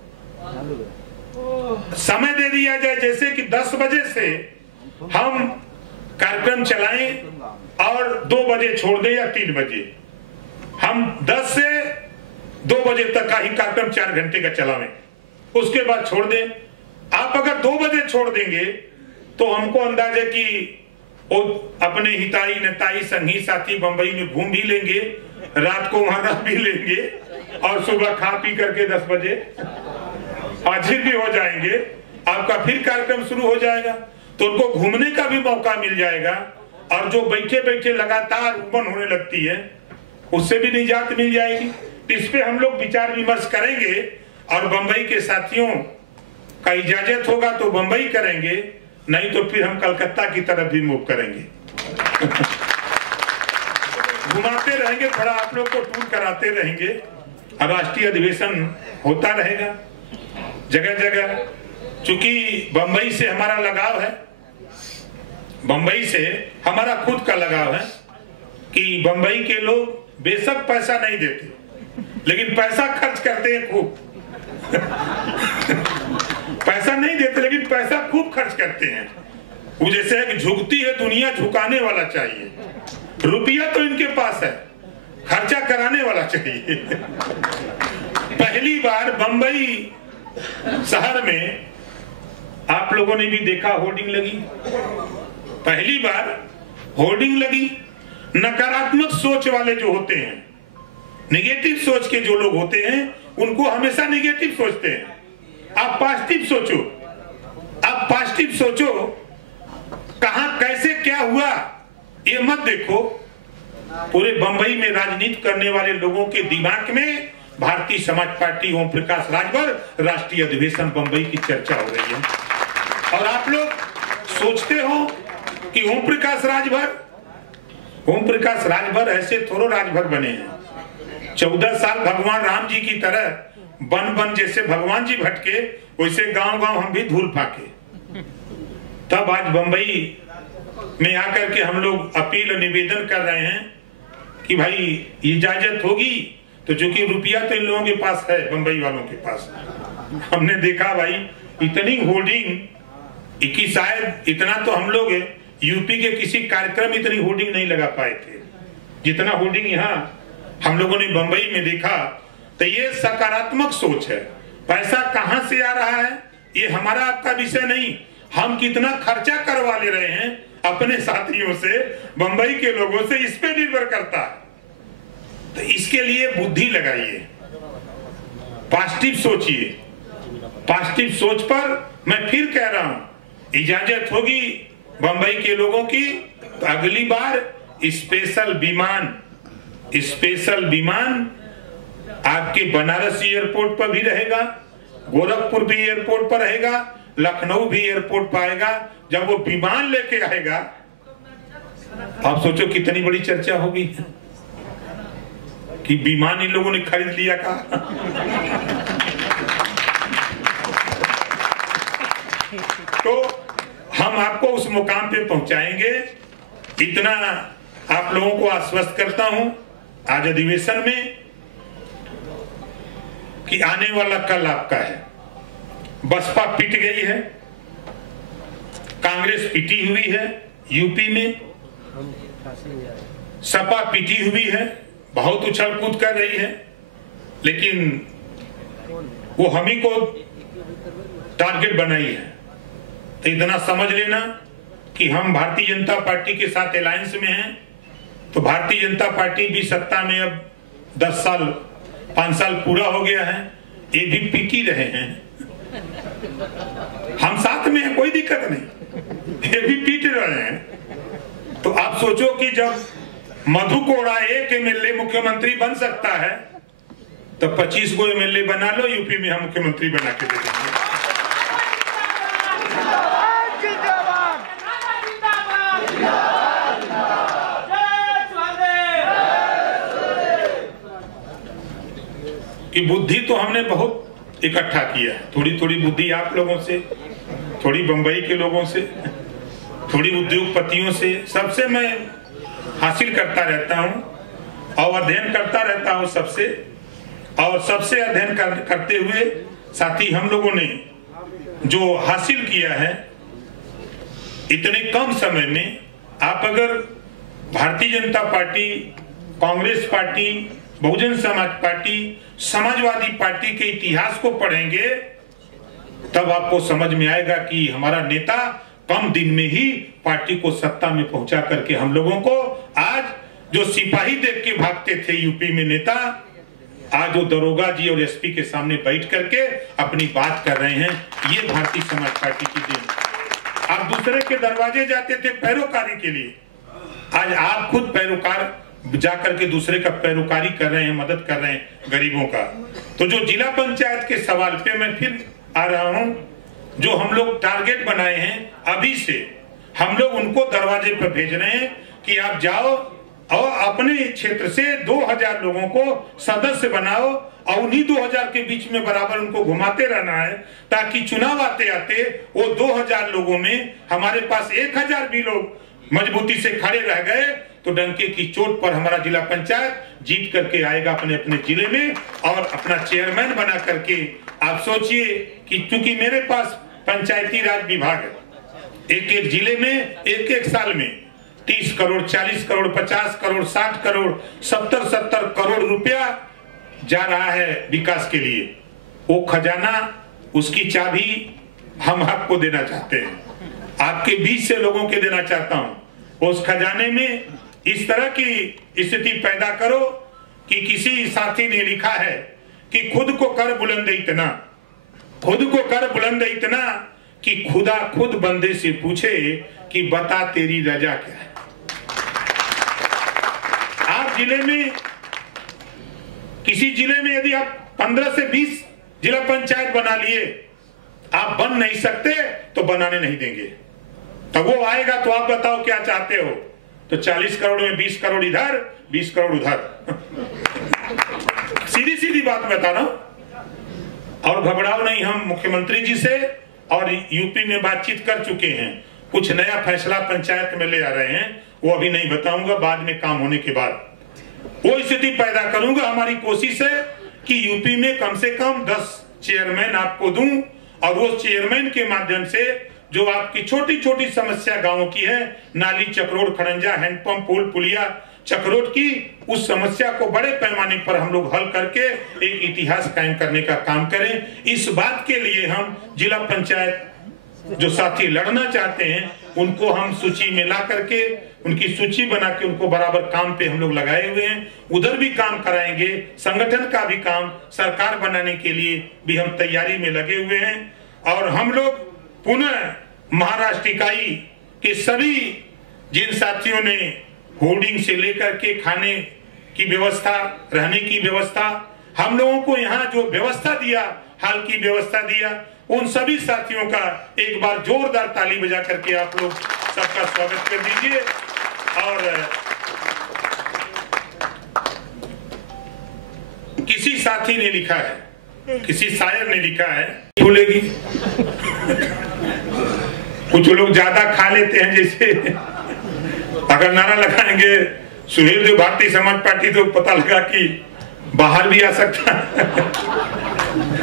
समय दे दिया जाए। जैसे कि 10 बजे से हम कार्यक्रम चलाएं और 2 बजे छोड़ दें या 3 बजे। हम 10 से 2 बजे तक का ही कार्यक्रम 4 घंटे का चलावें, उसके बाद छोड़ दें। आप अगर 2 बजे छोड़ देंगे तो हमको अंदाज है कि वो अपने हिताई नेताई संगी साथी बंबई में घूम भी लेंगे, रात को वहां रह भी लेंगे और सुबह खा पी करके 10 बजे हाजिर भी हो जाएंगे। आपका फिर कार्यक्रम शुरू हो जाएगा, तो उनको घूमने का भी मौका मिल जाएगा। और जो बैठे बैठे लगातार उबन होने लगती है उससे भी निजात मिल जाएगी। इस पे हम लोग विचार विमर्श करेंगे और बंबई के साथियों का इजाजत होगा तो बंबई करेंगे, नहीं तो फिर हम कलकत्ता की तरफ भी मूव करेंगे। घुमाते रहेंगे, थोड़ा आप लोग को टूर कराते रहेंगे और राष्ट्रीय अधिवेशन होता रहेगा जगह जगह। चूंकि बंबई से हमारा लगाव है, बंबई से हमारा खुद का लगाव है कि बंबई के लोग बेशक पैसा नहीं देते लेकिन पैसा खर्च करते हैं खूब। पैसा नहीं देते लेकिन पैसा खूब खर्च करते हैं। वो जैसे है कि झुकती है दुनिया, झुकाने वाला चाहिए। रुपया तो इनके पास है, खर्चा कराने वाला चाहिए। पहली बार बंबई शहर में आप लोगों ने भी देखा होर्डिंग लगी, पहली बार होर्डिंग लगी। नकारात्मक सोच वाले जो होते हैं, नेगेटिव सोच के जो लोग होते हैं उनको हमेशा नेगेटिव सोचते हैं। आप पॉजिटिव सोचो, आप पॉजिटिव सोचो, कहां कैसे क्या हुआ ये मत देखो। पूरे बंबई में राजनीति करने वाले लोगों के दिमाग में भारतीय समाज पार्टी ओम प्रकाश राजभर राष्ट्रीय अधिवेशन बंबई की चर्चा हो रही है। और आप लोग सोचते हो कि ओम प्रकाश राजभर ऐसे थोड़ो राजभर बने हैं। 14 साल भगवान राम जी की तरह बन जैसे भगवान जी भटके, वैसे गांव गांव हम भी धूल फाके। तब आज बंबई में आकर के हम लोग अपील और निवेदन कर रहे हैं कि भाई इजाजत होगी तो, चूंकि रुपया तो इन लोगों के पास है, बंबई वालों के पास। हमने देखा भाई इतनी होर्डिंग कि शायद इतना तो हम लोग यूपी के किसी कार्यक्रम इतनी होर्डिंग नहीं लगा पाए थे जितना होर्डिंग यहाँ हम लोगों ने बंबई में देखा। तो ये सकारात्मक सोच है। पैसा कहां से आ रहा है ये हमारा आपका विषय नहीं, हम कितना खर्चा करवा ले रहे हैं अपने साथियों से, बंबई के लोगों से, इस पे निर्भर करता है। तो इसके लिए बुद्धि लगाइए, पॉजिटिव सोचिए। पॉजिटिव सोच पर मैं फिर कह रहा हूं, इजाजत होगी बंबई के लोगों की तो अगली बार स्पेशल विमान आपके बनारस एयरपोर्ट पर भी रहेगा, गोरखपुर भी एयरपोर्ट पर रहेगा, लखनऊ भी एयरपोर्ट पर आएगा। जब वो विमान लेके आएगा आप सोचो कितनी बड़ी चर्चा होगी कि विमान इन लोगों ने खरीद लिया का। तो हम आपको उस मुकाम पे पहुंचाएंगे, इतना आप लोगों को आश्वस्त करता हूं आज अधिवेशन में कि आने वाला कल आपका है। बसपा पिट गई है, कांग्रेस पिटी हुई है यूपी में, सपा पिटी हुई है, बहुत उछल कूद कर रही है, लेकिन वो हम ही को टारगेट बनाई है। तो इतना समझ लेना कि हम भारतीय जनता पार्टी के साथ अलायंस में हैं, तो भारतीय जनता पार्टी भी सत्ता में अब 10 साल 5 साल पूरा हो गया है, ये भी पीट ही रहे हैं। हम साथ में हैं, कोई दिक्कत नहीं, ये भी पीट रहे हैं। तो आप सोचो कि जब मधु कोड़ा एक एमएलए मुख्यमंत्री बन सकता है तो 25 को एमएलए बना लो, यूपी में हम मुख्यमंत्री बना के दे देंगे। कि बुद्धि तो हमने बहुत इकट्ठा किया है, थोड़ी थोड़ी बुद्धि आप लोगों से, थोड़ी बंबई के लोगों से, थोड़ी उद्योगपतियों से, सबसे मैं हासिल करता रहता हूं और अध्ययन करता रहता हूं सबसे। और सबसे अध्ययन करते हुए साथी हम लोगों ने जो हासिल किया है इतने कम समय में, आप अगर Bharatiya Janata party, Congress party, Bahujan Samaj party, Samajwadi party के इतिहास को पढ़ेंगे तब आपको समझ में आएगा कि हमारा नेता कम दिन में ही पार्टी को सत्ता में पहुंचा करके हम लोगों को, आज जो सिपाही देख के भागते थे यूपी में नेता, आज वो दरोगा जी और एसपी के सामने बैठ करके अपनी बात कर रहे हैं। ये भारतीय समाज पार्टी की देन। आप दूसरे के दरवाजे जाते थे पैरोकारी के लिए, आज आप खुद पैरोकार जाकर के दूसरे का पैरोकारी कर रहे हैं, मदद कर रहे हैं गरीबों का। तो जो जिला पंचायत के सवाल पे मैं फिर आ रहा हूं, जो हम लोग टारगेट बनाए हैं अभी से, हम लोग उनको दरवाजे पर भेज रहे हैं कि आप जाओ और अपने क्षेत्र से 2000 लोगों को सदस्य बनाओ और उन्हीं 2000 के बीच में बराबर उनको घुमाते रहना है, ताकि चुनाव आते आते वो 2000 लोगों में हमारे पास 1000 भी लोग मजबूती से खड़े रह गए तो डंके की चोट पर हमारा जिला पंचायत जीत करके आएगा अपने अपने जिले में और अपना चेयरमैन बना करके। आप सोचिए कि चूंकि मेरे पास पंचायती राज विभाग है, एक एक जिले में एक एक साल में 30 करोड़, 40 करोड़, 50 करोड़, 60 करोड़, 70 करोड़ रुपया जा रहा है विकास के लिए। वो खजाना, उसकी चाबी हम आपको देना चाहते हैं, आपके बीच से लोगों के देना चाहता हूं। उस खजाने में इस तरह की स्थिति पैदा करो कि किसी साथी ने लिखा है कि खुद को कर बुलंद इतना, खुद को कर बुलंद इतना कि खुदा खुद बंदे से पूछे कि बता तेरी रजा क्या है। आप जिले में, किसी जिले में यदि आप 15 से 20 जिला पंचायत बना लिए, आप बन नहीं सकते तो बनाने नहीं देंगे। तब वो आएगा तो आप बताओ क्या चाहते हो, तो 40 करोड़ में 20 करोड़ इधर, 20 करोड़ उधर। सीधी सीधी बात बता रहा हूं। और घबराओ नहीं, हम मुख्यमंत्री जी से और यूपी में बातचीत कर चुके हैं, कुछ नया फैसला पंचायत में ले आ रहे हैं, वो अभी नहीं बताऊंगा, बाद में काम होने के बाद वो स्थिति पैदा करूंगा। हमारी कोशिश है कि यूपी में कम से कम 10 चेयरमैन आपको दूं और वो चेयरमैन के माध्यम से जो आपकी छोटी छोटी समस्या गांवों की है, नाली, चक्रोड, खड़ंजा, हैंडपंप, पुल, पुलिया, चक्रोड की, उस समस्या को बड़े पैमाने पर हम लोग हल करके एक इतिहास कायम करने का काम करें। इस बात के लिए हम जिला पंचायत जो साथी लड़ना चाहते हैं उनको हम सूची में ला करके, उनकी सूची बना के उनको बराबर काम पे हम लोग लगाए हुए हैं। उधर भी काम कराएंगे, संगठन का भी काम, सरकार बनाने के लिए भी हम तैयारी में लगे हुए हैं। और हम लोग पुनः महाराष्ट्र इकाई के सभी जिन साथियों ने होर्डिंग से लेकर के खाने की व्यवस्था, रहने की व्यवस्था, हम लोगों को यहाँ जो व्यवस्था दिया, हाल की व्यवस्था दिया, उन सभी साथियों का एक बार जोरदार ताली बजा करके आप लोग सबका स्वागत कर दीजिए। और किसी साथी ने लिखा है, किसी शायर ने लिखा है, भूलेगी कुछ लोग ज्यादा खा लेते हैं, जैसे अगर नारा लगाएंगे सुहेल देव भारतीय समाज पार्टी तो पता लगा कि बाहर भी आ सकता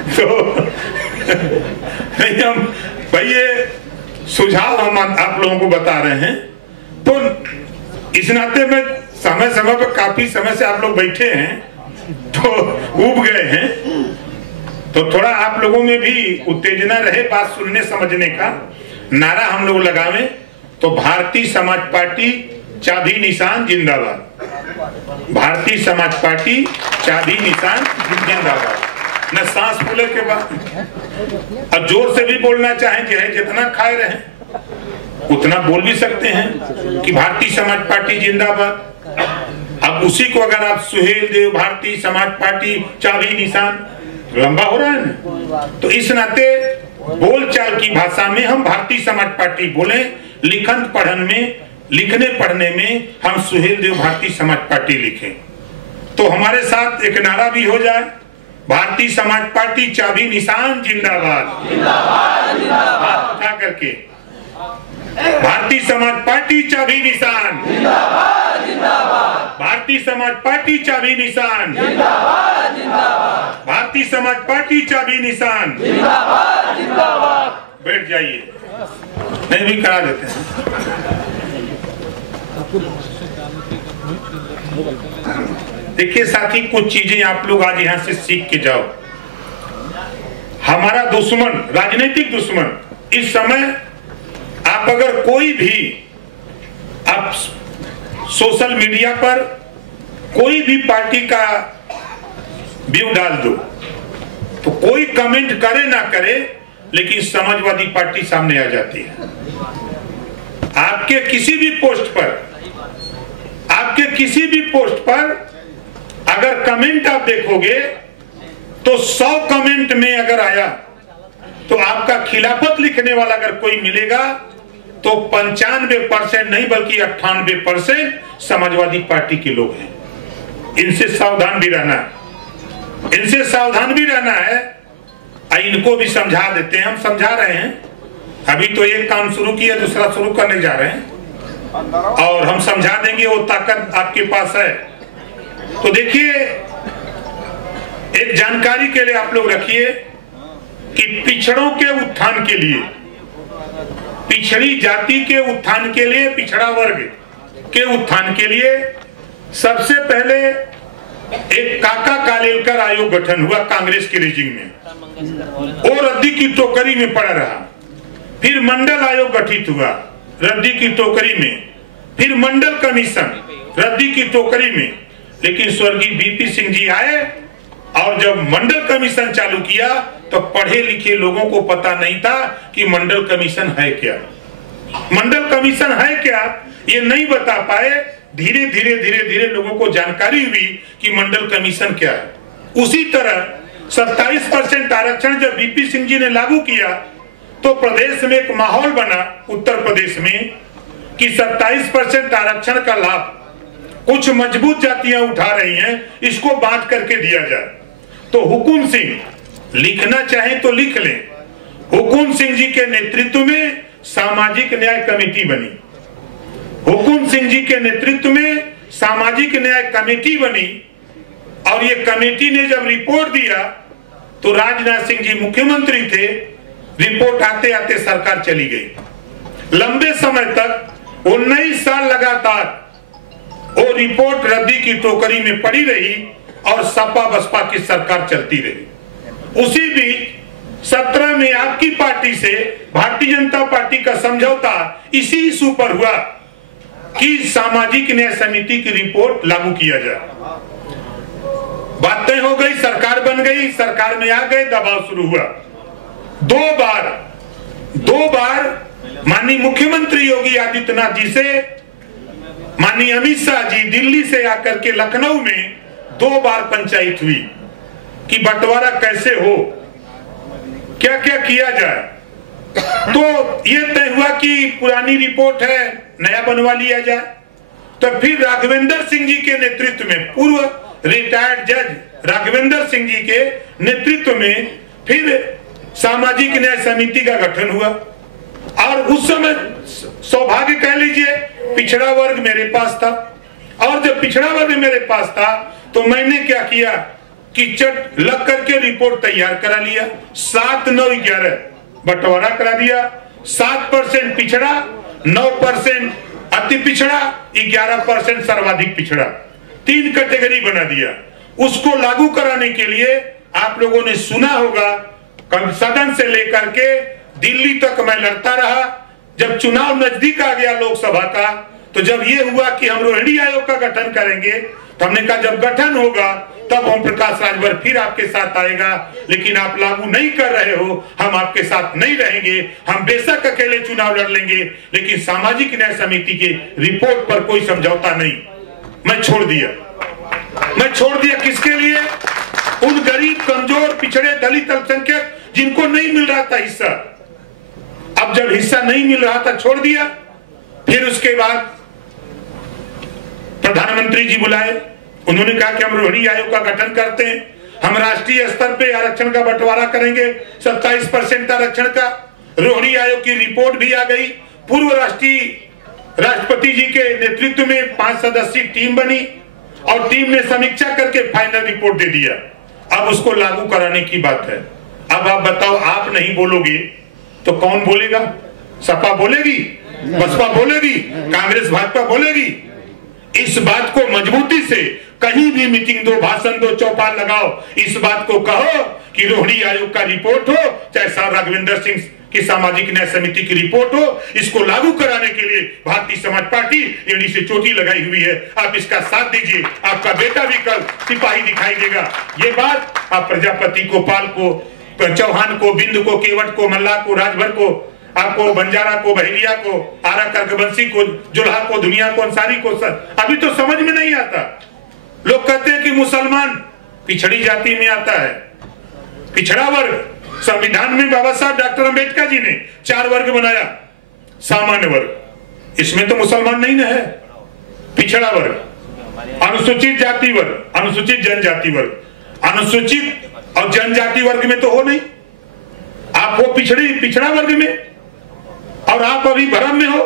तो नहीं, हम भाई ये सुझाव हम आप लोगों को बता रहे हैं। तो इस नाते में समय समय पर काफी समय से आप लोग बैठे हैं तो उब गए हैं, तो थोड़ा आप लोगों में भी उत्तेजना रहे बात सुनने समझने का। नारा हम लोग लगावे तो भारतीय समाज पार्टी चाबी निशान जिंदाबाद, भारतीय समाज पार्टी चाबी निशान जिंदाबाद। न सांस फूले के बाद और जोर से भी बोलना चाहें, चाहे जितना खाए रहे उतना बोल भी सकते हैं कि भारतीय समाज पार्टी जिंदाबाद। अब उसी को अगर आप सुहेल देव भारतीय समाज पार्टी चाबी निशान, लंबा हो रहा है ना, तो इस नाते बोलचाल की भाषा में हम भारतीय समाज पार्टी बोले, लिखन पढ़न में, लिखने पढ़ने में हम सुहेल देव भारतीय समाज पार्टी लिखें। तो हमारे साथ एक नारा भी हो जाए, भारतीय समाज पार्टी चाबी निशान जिंदाबाद, हाथ उठा करके भारतीय समाज पार्टी चाबी निशान, भारतीय समाज पार्टी चाबी निशान, भारतीय समाज पार्टी चाबी निशान। बैठ जाइए, नहीं भी करा देते हैं। देखिए साथी, कुछ चीजें आप लोग आज यहाँ से सीख के जाओ। हमारा दुश्मन, राजनीतिक दुश्मन, इस समय आप अगर कोई भी आप सोशल मीडिया पर कोई भी पार्टी का व्यू डाल दो तो कोई कमेंट करे ना करे, लेकिन समाजवादी पार्टी सामने आ जाती है। आपके किसी भी पोस्ट पर, आपके किसी भी पोस्ट पर अगर कमेंट आप देखोगे तो 100 कमेंट में अगर आया तो आपका खिलाफत लिखने वाला अगर कोई मिलेगा तो 95% नहीं बल्कि 98% समाजवादी पार्टी के लोग हैं। इनसे सावधान भी रहना है, इनसे सावधान भी रहना है। इनको भी समझा देते हैं, हम समझा रहे हैं। अभी तो एक काम शुरू किया, दूसरा शुरू करने जा रहे हैं और हम समझा देंगे, वो ताकत आपके पास है। तो देखिए, एक जानकारी के लिए आप लोग रखिए कि पिछड़ों के उत्थान के लिए, पिछड़ी जाति के उत्थान के लिए, पिछड़ा वर्ग के उत्थान के लिए सबसे पहले एक काका कालेलकर आयोग गठन हुआ कांग्रेस के रेजिम में, और रद्दी की टोकरी में पड़ा रहा। फिर मंडल आयोग गठित हुआ रद्दी की टोकरी में, फिर मंडल कमीशन रद्दी की टोकरी में। लेकिन स्वर्गीय बीपी सिंह जी आए और जब मंडल कमीशन चालू किया तो पढ़े लिखे लोगों को पता नहीं था कि मंडल कमीशन है क्या, मंडल कमीशन है क्या, ये नहीं बता पाए। धीरे धीरे धीरे धीरे लोगों को जानकारी हुई कि मंडल कमीशन क्या है। उसी तरह 27% आरक्षण जब बीपी सिंह जी ने लागू किया तो प्रदेश में एक माहौल बना, उत्तर प्रदेश में, कि 27% आरक्षण का लाभ कुछ मजबूत जातियां उठा रही हैं, इसको बांट करके दिया जाए। तो हुकुम सिंह, लिखना चाहे तो लिख लें, हुकुम सिंह जी के नेतृत्व में सामाजिक न्याय कमेटी बनी। हुकुम सिंह जी के नेतृत्व में सामाजिक न्याय कमेटी बनी और ये कमेटी ने जब रिपोर्ट दिया तो राजनाथ सिंह जी मुख्यमंत्री थे, रिपोर्ट आते आते सरकार चली गई। लंबे समय तक 19 साल लगातार वो रिपोर्ट रद्दी की टोकरी में पड़ी रही और सपा बसपा की सरकार चलती रही। उसी बीच 17 में आपकी पार्टी से भारतीय जनता पार्टी का समझौता इसी इशू पर हुआ कि सामाजिक न्याय समिति की रिपोर्ट लागू किया जाए। बातें हो गई, सरकार बन गई, सरकार में आ गए, दबाव शुरू हुआ। दो बार माननीय मुख्यमंत्री योगी आदित्यनाथ जी से माननीय अमित शाह जी दिल्ली से आकर के लखनऊ में 2 बार पंचायत हुई कि बंटवारा कैसे हो, क्या क्या किया जाए। तो ये तय हुआ कि पुरानी रिपोर्ट है, नया बनवा लिया जाए। तो फिर राघवेंद्र सिंह जी के नेतृत्व में, पूर्व रिटायर्ड जज राघवेंद्र सिंह जी के नेतृत्व में फिर सामाजिक न्याय समिति का गठन हुआ। और उस समय सौभाग्य कह लीजिए पिछड़ा वर्ग मेरे पास था, और जब पिछड़ा वर्ग मेरे पास था तो मैंने क्या किया कि चट लग करके रिपोर्ट तैयार करा लिया। 7, 9, 11 बंटवारा करा दिया। 7% पिछड़ा, 9% अति पिछड़ा, 11% सर्वाधिक पिछड़ा, 3 कैटेगरी बना दिया। उसको लागू कराने के लिए आप लोगों ने सुना होगा सदन से लेकर के दिल्ली तक मैं लड़ता रहा। जब चुनाव नजदीक आ गया लोकसभा का, तो जब ये हुआ कि हम रोहिणी आयोग का गठन करेंगे, तो हमने कहा जब गठन होगा तब ओम प्रकाश राजभर फिर आपके साथ आएगा, लेकिन आप लागू नहीं कर रहे हो, हम आपके साथ नहीं रहेंगे। हम बेशक अकेले चुनाव लड़ लेंगे, लेकिन सामाजिक न्याय समिति के रिपोर्ट पर कोई समझौता नहीं। मैं छोड़ दिया किसके लिए? उन गरीब, कमजोर, पिछड़े, दलित, अल्पसंख्यक जिनको नहीं मिल रहा था हिस्सा। अब जब हिस्सा नहीं मिल रहा था छोड़ दिया। फिर उसके बाद प्रधानमंत्री जी बुलाए, उन्होंने कहा कि हम रोहिणी आयोग का गठन करते हैं, हम राष्ट्रीय स्तर पे आरक्षण का बंटवारा करेंगे, 27% आरक्षण का। रोहिणी आयोग की रिपोर्ट भी आ गई। पूर्व राष्ट्रपति जी के नेतृत्व में 5 सदस्यीय टीम बनी और टीम ने समीक्षा करके फाइनल रिपोर्ट दे दिया। अब उसको लागू कराने की बात है। अब आप बताओ, आप नहीं बोलोगे तो कौन बोलेगा? सपा बोलेगी, बसपा बोलेगी, कांग्रेस भाजपा बोलेगी। इस बात को मजबूती से कहीं भी मीटिंग दो, भाषण दो, चौपाल लगाओ, इस बात को कहो कि रोहिणी आयोग का रिपोर्ट हो, चाहे सर राघवेंद्र सिंह की सामाजिक न्याय समिति की रिपोर्ट हो, इसको लागू कराने के लिए भारतीय समाज पार्टी एड़ी से चोटी लगाई हुई है। आप इसका साथ दीजिए, आपका बेटा भी कल सिपाही दिखाई देगा। ये बात आप प्रजापति को, पाल को, चौहान को, बिंद को, केवट को, मल्ला को, राजभर को, आपको बंजारा को, बहेलिया को, आरा कर्कबंसी को, जुल्हा को, दुनिया को, अंसारी को, अभी तो समझ में नहीं आता। लोग कहते हैं कि मुसलमान पिछड़ी जाति में आता है। पिछड़ा वर्ग संविधान में बाबा साहब डॉक्टर अंबेडकर जी ने 4 वर्ग बनाया। सामान्य वर्ग, इसमें तो मुसलमान नहीं ना है। पिछड़ा वर्ग, अनुसूचित जाति वर्ग, अनुसूचित जनजाति वर्ग, अनुसूचित और जनजाति वर्ग में तो हो नहीं। आप हो पिछड़ा वर्ग में और आप अभी भ्रम में हो।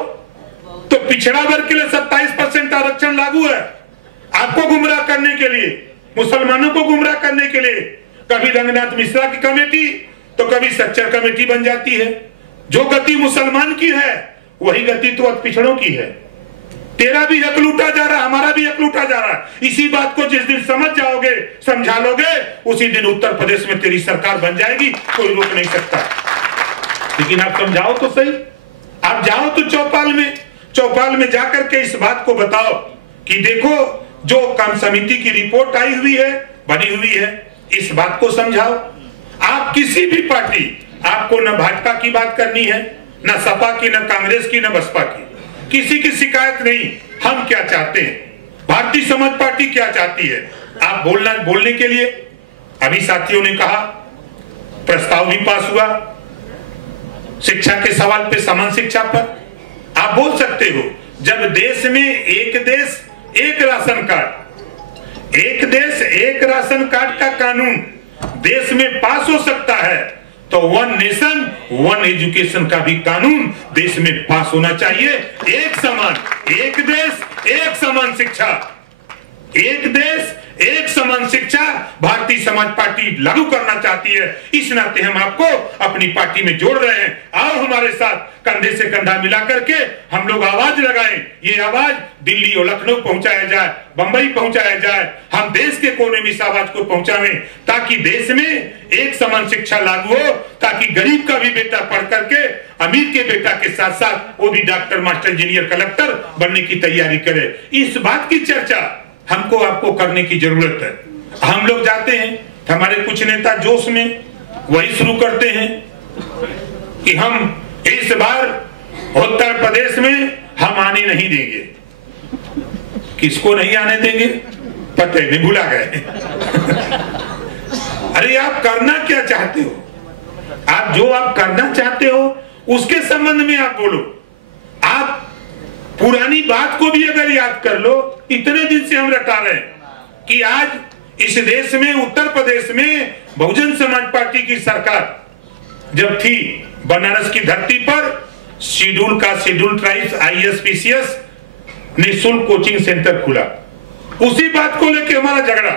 तो पिछड़ा वर्ग के लिए 27% आरक्षण लागू है, आपको गुमराह करने के लिए, मुसलमानों को गुमराह करने के लिए। कभी रंगनाथ मिश्रा की कमेटी तो कभी सच्चर कमेटी बन जाती है। जो गति मुसलमान की है वही गति तो पिछड़ों की है। तेरा भी हक लूटा जा रहा, हमारा भी हक लूटा जा रहा। इसी बात को जिस दिन समझ जाओगे, समझा लोगे, उसी दिन उत्तर प्रदेश में तेरी सरकार बन जाएगी, कोई रोक नहीं सकता। लेकिन आप समझाओ तो सही, आप जाओ तो चौपाल में जाकर के इस बात को बताओ कि देखो जो काम समिति की रिपोर्ट आई हुई है, बनी हुई है, इस बात को समझाओ। आप किसी भी पार्टी, आपको न भाजपा की बात करनी है, न सपा की, न कांग्रेस की, न बसपा की, किसी की शिकायत नहीं। हम क्या चाहते हैं, भारतीय समाज पार्टी क्या चाहती है, आप बोलने के लिए। अभी साथियों ने कहा प्रस्ताव भी पास हुआ शिक्षा के सवाल पे, समान शिक्षा पर आप बोल सकते हो। जब देश में एक देश एक राशन कार्ड, एक देश एक राशन कार्ड का कानून देश में पास हो सकता है, तो वन नेशन वन एजुकेशन का भी कानून देश में पास होना चाहिए। एक समान, एक देश एक समान शिक्षा, एक देश एक समान शिक्षा भारतीय समाज पार्टी लागू करना चाहती है। इस नाते हम आपको अपनी पार्टी में जोड़ रहे हैं। आओ हमारे साथ कंधे से कंधा मिला करके हम लोग आवाज लगाएं। ये आवाज दिल्ली और लखनऊ पहुंचाया जाए, बंबई पहुंचाया जाए। हम देश के कोने में इस आवाज को पहुंचावें ताकि देश में एक समान शिक्षा लागू हो, ताकि गरीब का भी बेटा पढ़ करके अमीर के बेटा के साथ साथ वो भी डॉक्टर, मास्टर, इंजीनियर, कलेक्टर बनने की तैयारी करे। इस बात की चर्चा हमको आपको करने की जरूरत है। हम लोग जाते हैं, हमारे कुछ नेता जोश में वही शुरू करते हैं कि हम इस बार उत्तर प्रदेश में हम आने नहीं देंगे। किसको नहीं आने देंगे पता नहीं, भुला गए। अरे आप करना क्या चाहते हो? आप जो आप करना चाहते हो उसके संबंध में आप बोलो। आप पुरानी बात को भी अगर याद कर लो, इतने दिन से हम रटा रहे हैं कि आज इस देश में उत्तर प्रदेश में बहुजन समाज पार्टी की सरकार जब थी, बनारस की धरती पर शेड्यूल ट्राइब्स ISPCS निःशुल्क कोचिंग सेंटर खुला। उसी बात को लेके हमारा झगड़ा,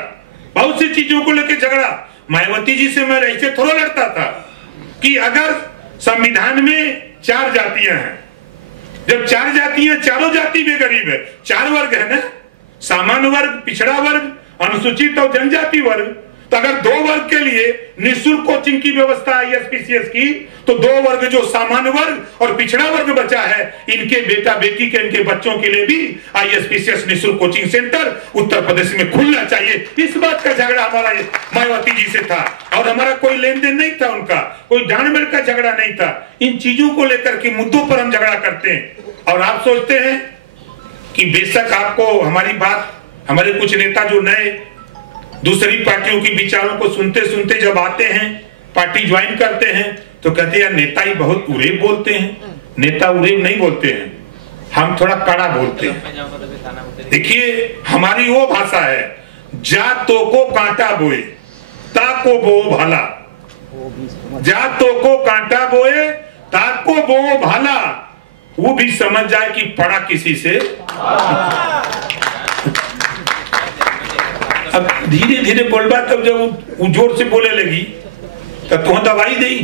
बहुत सी चीजों को लेके झगड़ा। मायावती जी से मैं ऐसे थोड़ा लड़ता था कि अगर संविधान में 4 जातियां हैं, जब 4 जाति है, चारों जाति में गरीब है, 4 वर्ग है ना, सामान्य वर्ग, पिछड़ा वर्ग, अनुसूचित और जनजाति वर्ग। तो अगर 2 वर्ग के लिए निःशुल्क कोचिंग की व्यवस्था ISPCS की, तो 2 वर्ग जो सामान्य वर्ग और पिछड़ा वर्ग बचा है, इनके बेटा बेटी के, इनके बच्चों के लिए भी ISPCS निःशुल्क कोचिंग सेंटर उत्तर प्रदेश में खुलना चाहिए। इस बात का झगड़ा हमारा मायावती जी से था और हमारा कोई लेन देन नहीं था, उनका कोई जानवर का झगड़ा नहीं था। इन चीजों को लेकर के मुद्दों पर हम झगड़ा करते हैं। और आप सोचते हैं कि बेशक आपको हमारी बात, हमारे कुछ नेता जो नए दूसरी पार्टियों की विचारों को सुनते सुनते जब आते हैं, पार्टी ज्वाइन करते हैं, तो कहते हैं यार नेता ही बहुत उरेब बोलते हैं। नेता उरेब नहीं बोलते हैं, हम थोड़ा कड़ा बोलते हैं। देखिए हमारी वो भाषा है, जातो को कांटा बोए ताको बो भाला, जातो को कांटा बोए ताको बो भाला, वो भी समझ जाए कि पड़ा किसी से। अब धीरे धीरे बोलबा, तब जब वो जोर से बोले लगी तब तुम दवाई दी।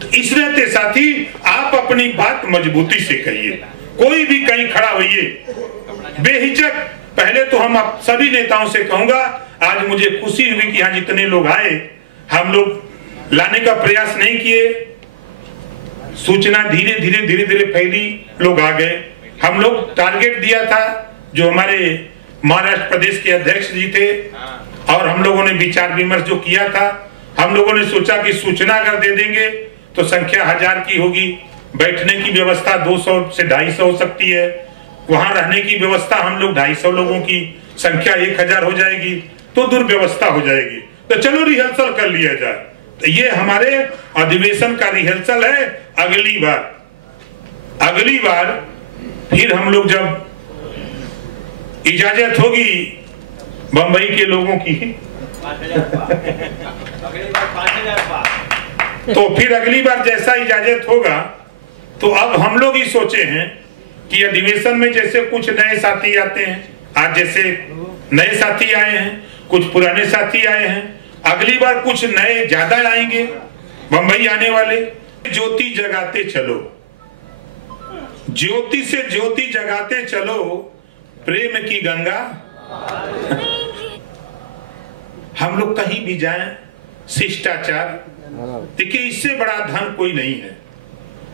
तो इस रहते साथी आप अपनी बात मजबूती से कहिए, कोई भी कहीं खड़ा होइए बेहिचक। पहले तो हम आप सभी नेताओं से कहूंगा, आज मुझे खुशी हुई कि यहाँ जितने लोग आए, हम लोग लाने का प्रयास नहीं किए, सूचना धीरे धीरे फैली, लोग आ गए। हम लोग टारगेट दिया था, जो हमारे महाराष्ट्र प्रदेश के अध्यक्ष जी थे, और हम लोगों ने विचार विमर्श जो किया था, हम लोगों ने सोचा कि सूचना अगर दे देंगे तो संख्या 1000 की होगी, बैठने की व्यवस्था 200 से 250 हो सकती है, वहां रहने की व्यवस्था हम लोग 250 लोगों की, संख्या 1000 हो जाएगी तो दुर्व्यवस्था हो जाएगी। तो चलो रिहर्सल कर लिया जाए। तो ये हमारे अधिवेशन का रिहर्सल है। अगली बार फिर हम लोग जब इजाजत होगी बंबई के लोगों की तो फिर अगली बार जैसा इजाजत होगा, तो अब हम लोग ही सोचे हैं कि अधिवेशन में जैसे कुछ नए साथी आते हैं, आज जैसे नए साथी आए हैं, कुछ पुराने साथी आए हैं, अगली बार कुछ नए ज्यादा आएंगे बंबई आने वाले। ज्योति जगाते चलो, ज्योति से ज्योति जगाते चलो, प्रेम की गंगा। हम लोग कहीं भी जाएं, शिष्टाचार, देखिए इससे बड़ा धन कोई नहीं है।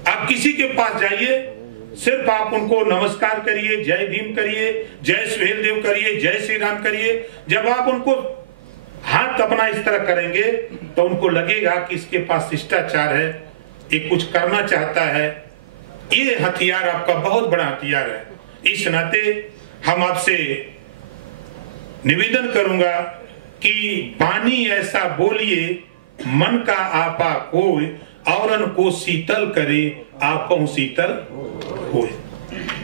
आप किसी के पास जाइए, सिर्फ आप उनको नमस्कार करिए, जय भीम करिए, जय सुहेल देव करिए, जय श्री राम करिए। जब आप उनको हाथ अपना इस तरह करेंगे तो उनको लगेगा कि इसके पास शिष्टाचार है, ये कुछ करना चाहता है। ये हथियार आपका बहुत बड़ा हथियार है। इस नाते हम आपसे निवेदन करूंगा कि पानी ऐसा बोलिए मन का आपा कोई, औरन को शीतल करे आपो शीतल होए।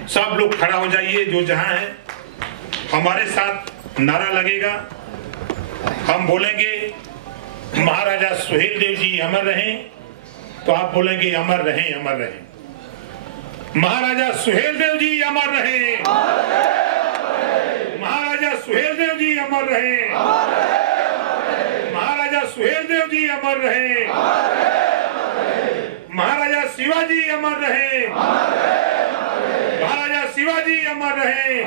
सब लोग खड़ा हो जाइए, जो जहां है हमारे साथ नारा लगेगा, हम बोलेंगे महाराजा सुहेलदेव जी अमर रहें, तो आप बोलेंगे अमर रहें, अमर रहें। महाराजा सुहेलदेव जी अमर रहें, महाराजा सुहेलदेव जी अमर रहें, महाराजा सुहेलदेव जी अमर रहें, महाराजा शिवाजी अमर रहें, महाराजा शिवाजी अमर रहें,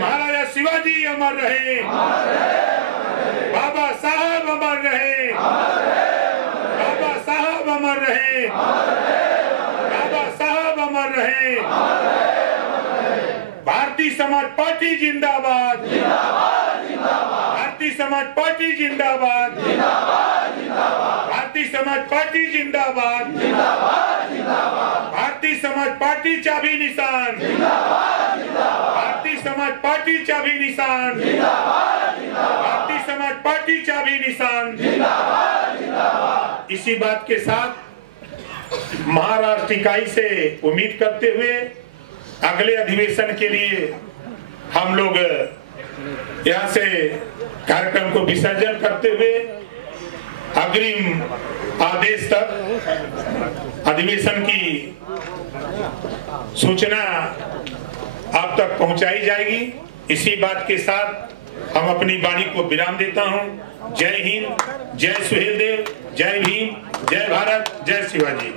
महाराजा शिवाजी अमर रहें, बाबा साहब अमर रहें, बाबा साहब अमर रहें, बाबा साहब अमर रहें। भारतीय समाज पार्टी जिंदाबाद, भारतीय समाज पार्टी जिंदाबाद, भारतीय समाज पार्टी जिंदाबाद, भारतीय समाज पार्टी चाबी निशान, भारतीय समाज पार्टी चाबी निशान, भारतीय समाज पार्टी चाबी निशान। इसी बात के साथ महाराष्ट्र इकाई से उम्मीद करते हुए अगले अधिवेशन के लिए हम लोग यहाँ से कार्यक्रम को विसर्जन करते हुए अग्रिम आदेश तक अधिवेशन की सूचना आप तक पहुंचाई जाएगी। इसी बात के साथ हम अपनी वाणी को विराम देता हूं। जय हिंद, जय सुहेलदेव, जय भीम, जय भारत, जय शिवाजी।